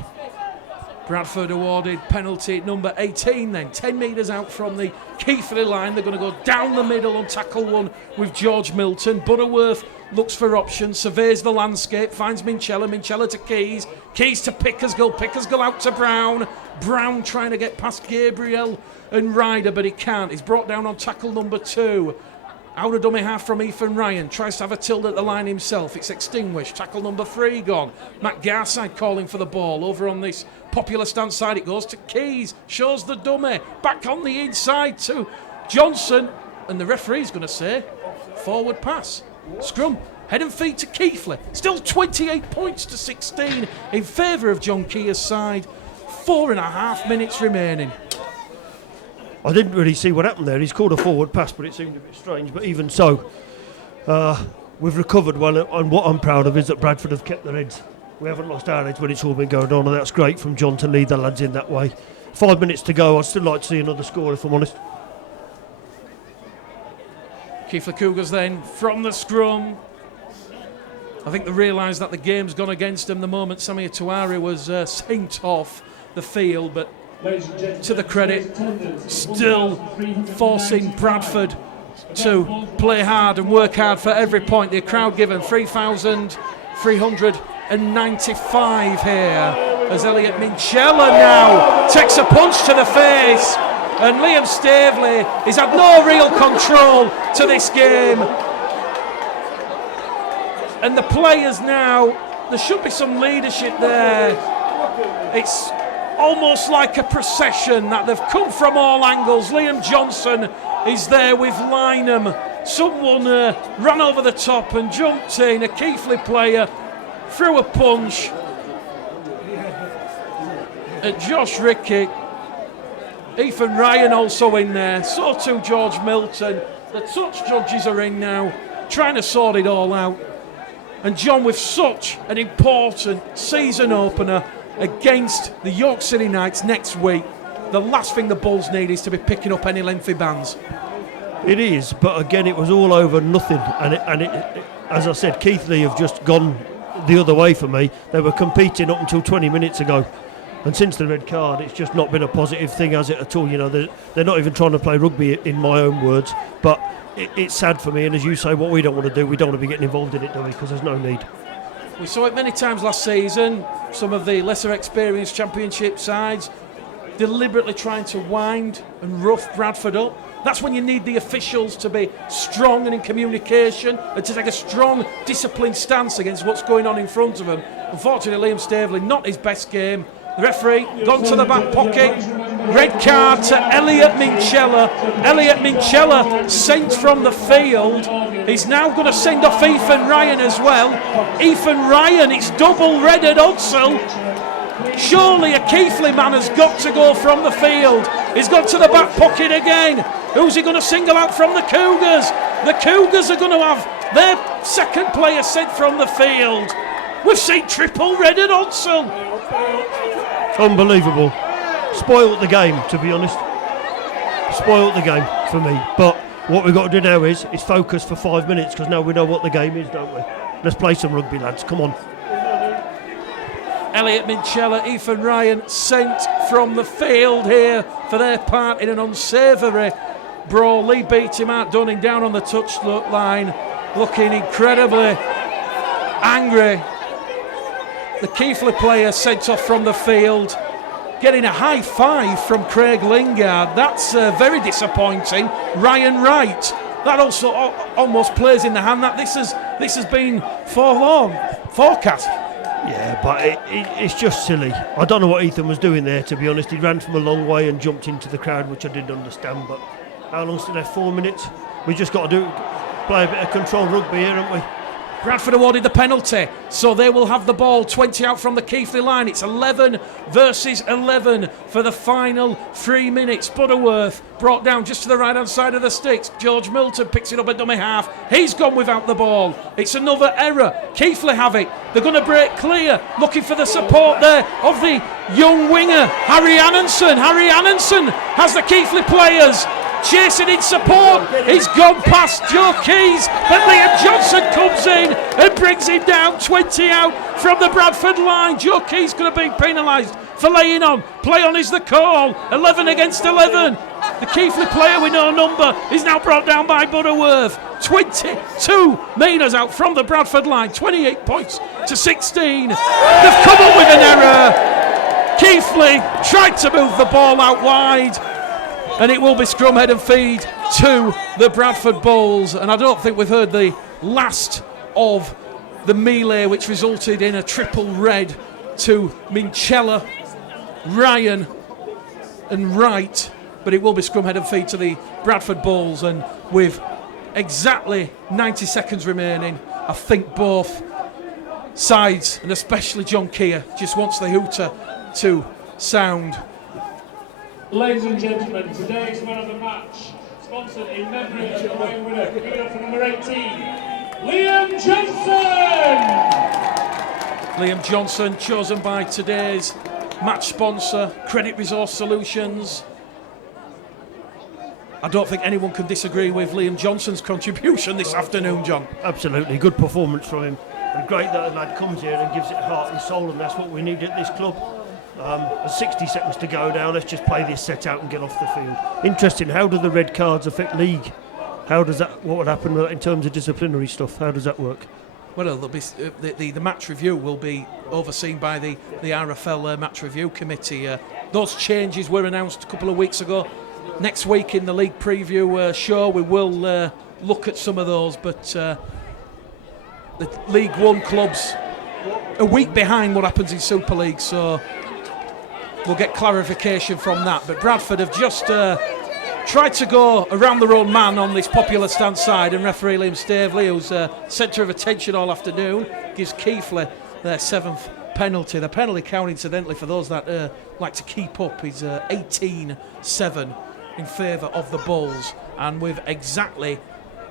Bradford awarded penalty number 18 then, 10 metres out from the Keighley line. They're going to go down the middle on tackle 1 with George Milton. Butterworth looks for options, surveys the landscape, finds Minchella to Keys, Keys to Pickersgill out to Brown. Brown trying to get past Gabriel and Ryder, but he can't. He's brought down on tackle number 2. Out of dummy half from Ethan Ryan, tries to have a tilt at the line himself. It's extinguished. Tackle number 3 gone. Matt Garside calling for the ball. Over on this popular stand side it goes to Keys. Shows the dummy. Back on the inside to Johnson. And the referee's going to say, forward pass. Scrum. Head and feet to Keighley. Still 28 points to 16 in favour of John Keir's side. 4.5 minutes remaining. I didn't really see what happened there. He's called a forward pass, but it seemed a bit strange. But even so, we've recovered well, and what I'm proud of is that Bradford have kept their heads. We haven't lost our heads when it's all been going on, and that's great from John to lead the lads in that way. 5 minutes to go. I'd still like to see another score, if I'm honest. Keighley Cougars then from the scrum. I think they realised that the game's gone against them the moment Samir Tuari was sent off the field, but to the credit, still forcing Bradford to play hard and work hard for every point. The crowd given 3,395 here as Elliot Minchella now takes a punch to the face, and Liam Staveley has had no real control to this game. And the players now, there should be some leadership there. It's almost like a procession that they've come from all angles. Liam Johnson is there with Lynham. Someone ran over the top and jumped in. A Keighley player threw a punch at Josh Rickett. Ethan Ryan also in there. So too George Milton. The touch judges are in now, trying to sort it all out. And John, with such an important season opener against the York City Knights next week, the last thing the Bulls need is to be picking up any lengthy bans. It is, but again, it was all over nothing. And as I said, Keighley have just gone the other way for me. They were competing up until 20 minutes ago. And since the red card, it's just not been a positive thing, has it, at all? You know, they're not even trying to play rugby, in my own words. But it's sad for me. And as you say, what we don't want to do, we don't want to be getting involved in it, do we? Because there's no need. We saw it many times last season. Some of the lesser experienced championship sides deliberately trying to wind and rough Bradford up. That's when you need the officials to be strong and in communication and to take a strong, disciplined stance against what's going on in front of them. Unfortunately, Liam Staveley, not his best game. The referee gone to the back pocket. Red card to Elliot Minchella. Elliot Minchella sent from the field. He's now going to send off Ethan Ryan as well. Ethan Ryan, it's double red at Odsal. Surely a Keighley man has got to go from the field. He's gone to the back pocket again. Who's he going to single out from the Cougars? The Cougars are going to have their second player sent from the field. We've seen triple red at Odsal. Unbelievable. Spoiled the game, to be honest. Spoiled the game for me. But what we've got to do now is focus for 5 minutes, because now we know what the game is, don't we? Let's play some rugby, lads. Come on. Elliot Minchella, Ethan Ryan sent from the field here for their part in an unsavoury brawl. Lee beat him out, Dunning down on the touch line, looking incredibly angry. The Keighley player sent off from the field, getting a high five from Craig Lingard. That's very disappointing. Ryan Wright, that also almost plays in the hand that this has been forecast. Yeah, but it's just silly. I don't know what Ethan was doing there, to be honest. He ran from a long way and jumped into the crowd, which I didn't understand. But how long's left? 4 minutes. We just got to play a bit of control rugby here, haven't we? Bradford awarded the penalty, so they will have the ball 20 out from the Keighley line. It's 11 versus 11 for the final 3 minutes. Butterworth brought down just to the right hand side of the sticks. George Milton picks it up at dummy half. He's gone without the ball. It's another error. Keighley have it. They're going to break clear, looking for the support there of the young winger Harry Annanson. Harry Annanson has the Keighley players chasing in support. He's gone past Joe Keys, but Liam Johnson comes in and brings him down. 20 out from the Bradford line. Joe Keys going to be penalised for laying on. Play on is the call. 11 against 11. The Keighley player with no number is now brought down by Butterworth. 22 meters out from the Bradford line. 28 points to 16. They've come up with an error. Keighley tried to move the ball out wide, and it will be scrum head and feed to the Bradford Bulls. And I don't think we've heard the last of the melee, which resulted in a triple red to Minchella, Ryan and Wright. But it will be scrum head and feed to the Bradford Bulls. And with exactly 90 seconds remaining, I think both sides, and especially John Keir, just wants the hooter to sound. Ladies and gentlemen, today's man of the match, sponsored in memory of the away winner, coming up for number 18, Liam Johnson! Liam Johnson, chosen by today's match sponsor, Credit Resource Solutions. I don't think anyone can disagree with Liam Johnson's contribution this afternoon, John. Absolutely, good performance from him. And great that the lad comes here and gives it heart and soul, and that's what we need at this club. There's 60 seconds to go now. Let's just play this set out and get off the field. Interesting, how do the red cards affect league? How does that? What would happen in terms of disciplinary stuff? How does that work? Well, there'll be, the match review will be overseen by the RFL match review committee. Those changes were announced a couple of weeks ago. Next week in the league preview show, we will look at some of those, but the League One clubs a week behind what happens in Super League, so we'll get clarification from that. But Bradford have just tried to go around their own man on this popular stand side, and referee Liam Staveley, who's centre of attention all afternoon, gives Keighley their 7th penalty. The penalty count, incidentally, for those that like to keep up, is 18-7 in favour of the Bulls. And with exactly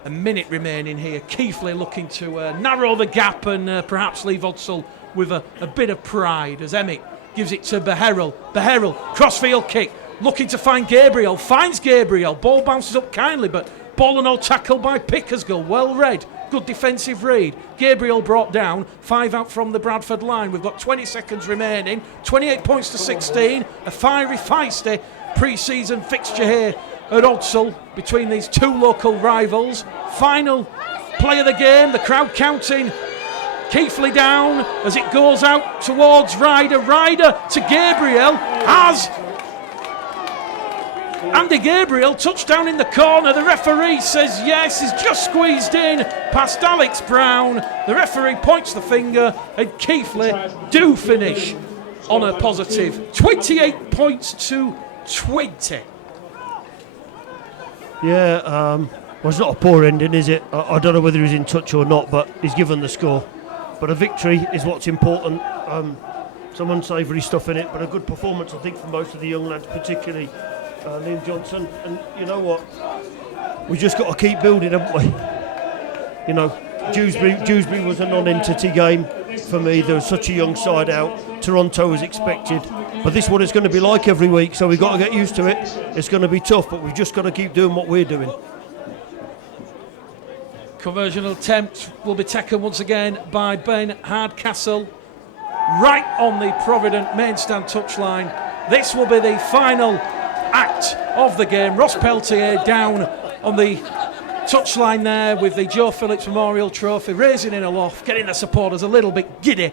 a minute remaining here, Keighley looking to narrow the gap and perhaps leave Odsal with a bit of pride as Emmett gives it to Beherrell. Beherrell, crossfield kick, looking to find Gabriel, finds Gabriel, ball bounces up kindly, but ball and no tackle by Pickersgill, well read, good defensive read. Gabriel brought down, 5 out from the Bradford line. We've got 20 seconds remaining, 28 points to 16, a fiery, feisty pre-season fixture here at Odsal between these two local rivals. Final play of the game, the crowd counting Keighley down as it goes out towards Ryder. Ryder to Gabriel as Andy Gabriel, touchdown in the corner. The referee says yes, he's just squeezed in past Alex Brown. The referee points the finger, and Keighley do finish on a positive. 28 points to 20. Yeah, well, it's not a poor ending, is it? I don't know whether he's in touch or not, but he's given the score. But a victory is what's important. Some unsavoury stuff in it, but a good performance, I think, for most of the young lads, particularly Liam Johnson. And you know what? We just got to keep building, haven't we? You know, Dewsbury was a non-entity game for me. There was such a young side out. Toronto was expected. But this is what it's going to be like every week, so we've got to get used to it. It's going to be tough, but we've just got to keep doing what we're doing. Conversion attempt will be taken once again by Ben Hardcastle, right on the Provident main stand touchline. This will be the final act of the game. Ross Peltier down on the touchline there with the Joe Phillips Memorial Trophy, raising it aloft, getting the supporters a little bit giddy.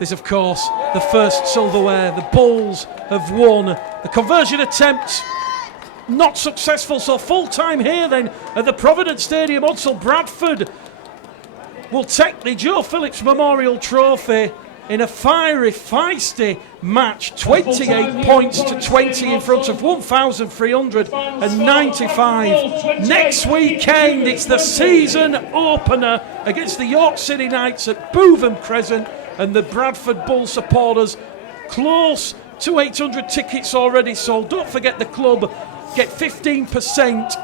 This, of course, the first silverware. The Bulls have won. The conversion attempt not successful, so full time here then at the Provident Stadium. Odsal Bradford will take the Joe Phillips Memorial Trophy in a fiery, feisty match. 28 points to 20 in front of 1,395. Next weekend, it's the season opener against the York City Knights at Bootham Crescent, and the Bradford Bulls supporters, close to 800 tickets already sold. Don't forget, the club get 15%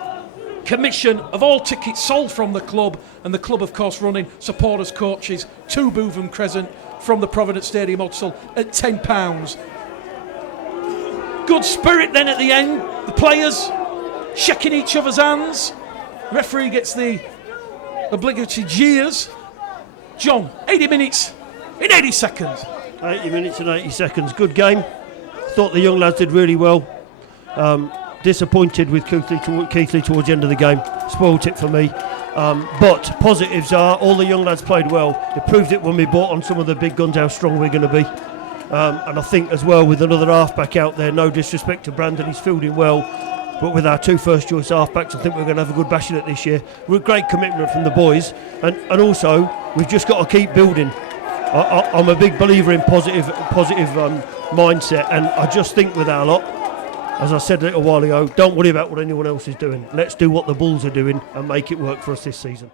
commission of all tickets sold from the club, and the club, of course, running supporters coaches to Bootham Crescent from the Provident Stadium Odsal at £10. Good spirit then at the end, the players shaking each other's hands. Referee gets the obligatory jeers. John, 80 minutes in 80 seconds. 80 minutes and 80 seconds. Good game. Thought the young lads did really well. Disappointed with Keighley towards the end of the game. Spoilt it for me. But positives are all the young lads played well. It proved it when we brought on some of the big guns how strong we're going to be. And I think as well, with another halfback out there, no disrespect to Brandon, he's fielding well. But with our 2 first choice halfbacks, I think we're going to have a good bash at it this year. With great commitment from the boys. And also, we've just got to keep building. I'm a big believer in positive mindset, and I just think with our lot, as I said a little while ago, don't worry about what anyone else is doing. Let's do what the Bulls are doing and make it work for us this season.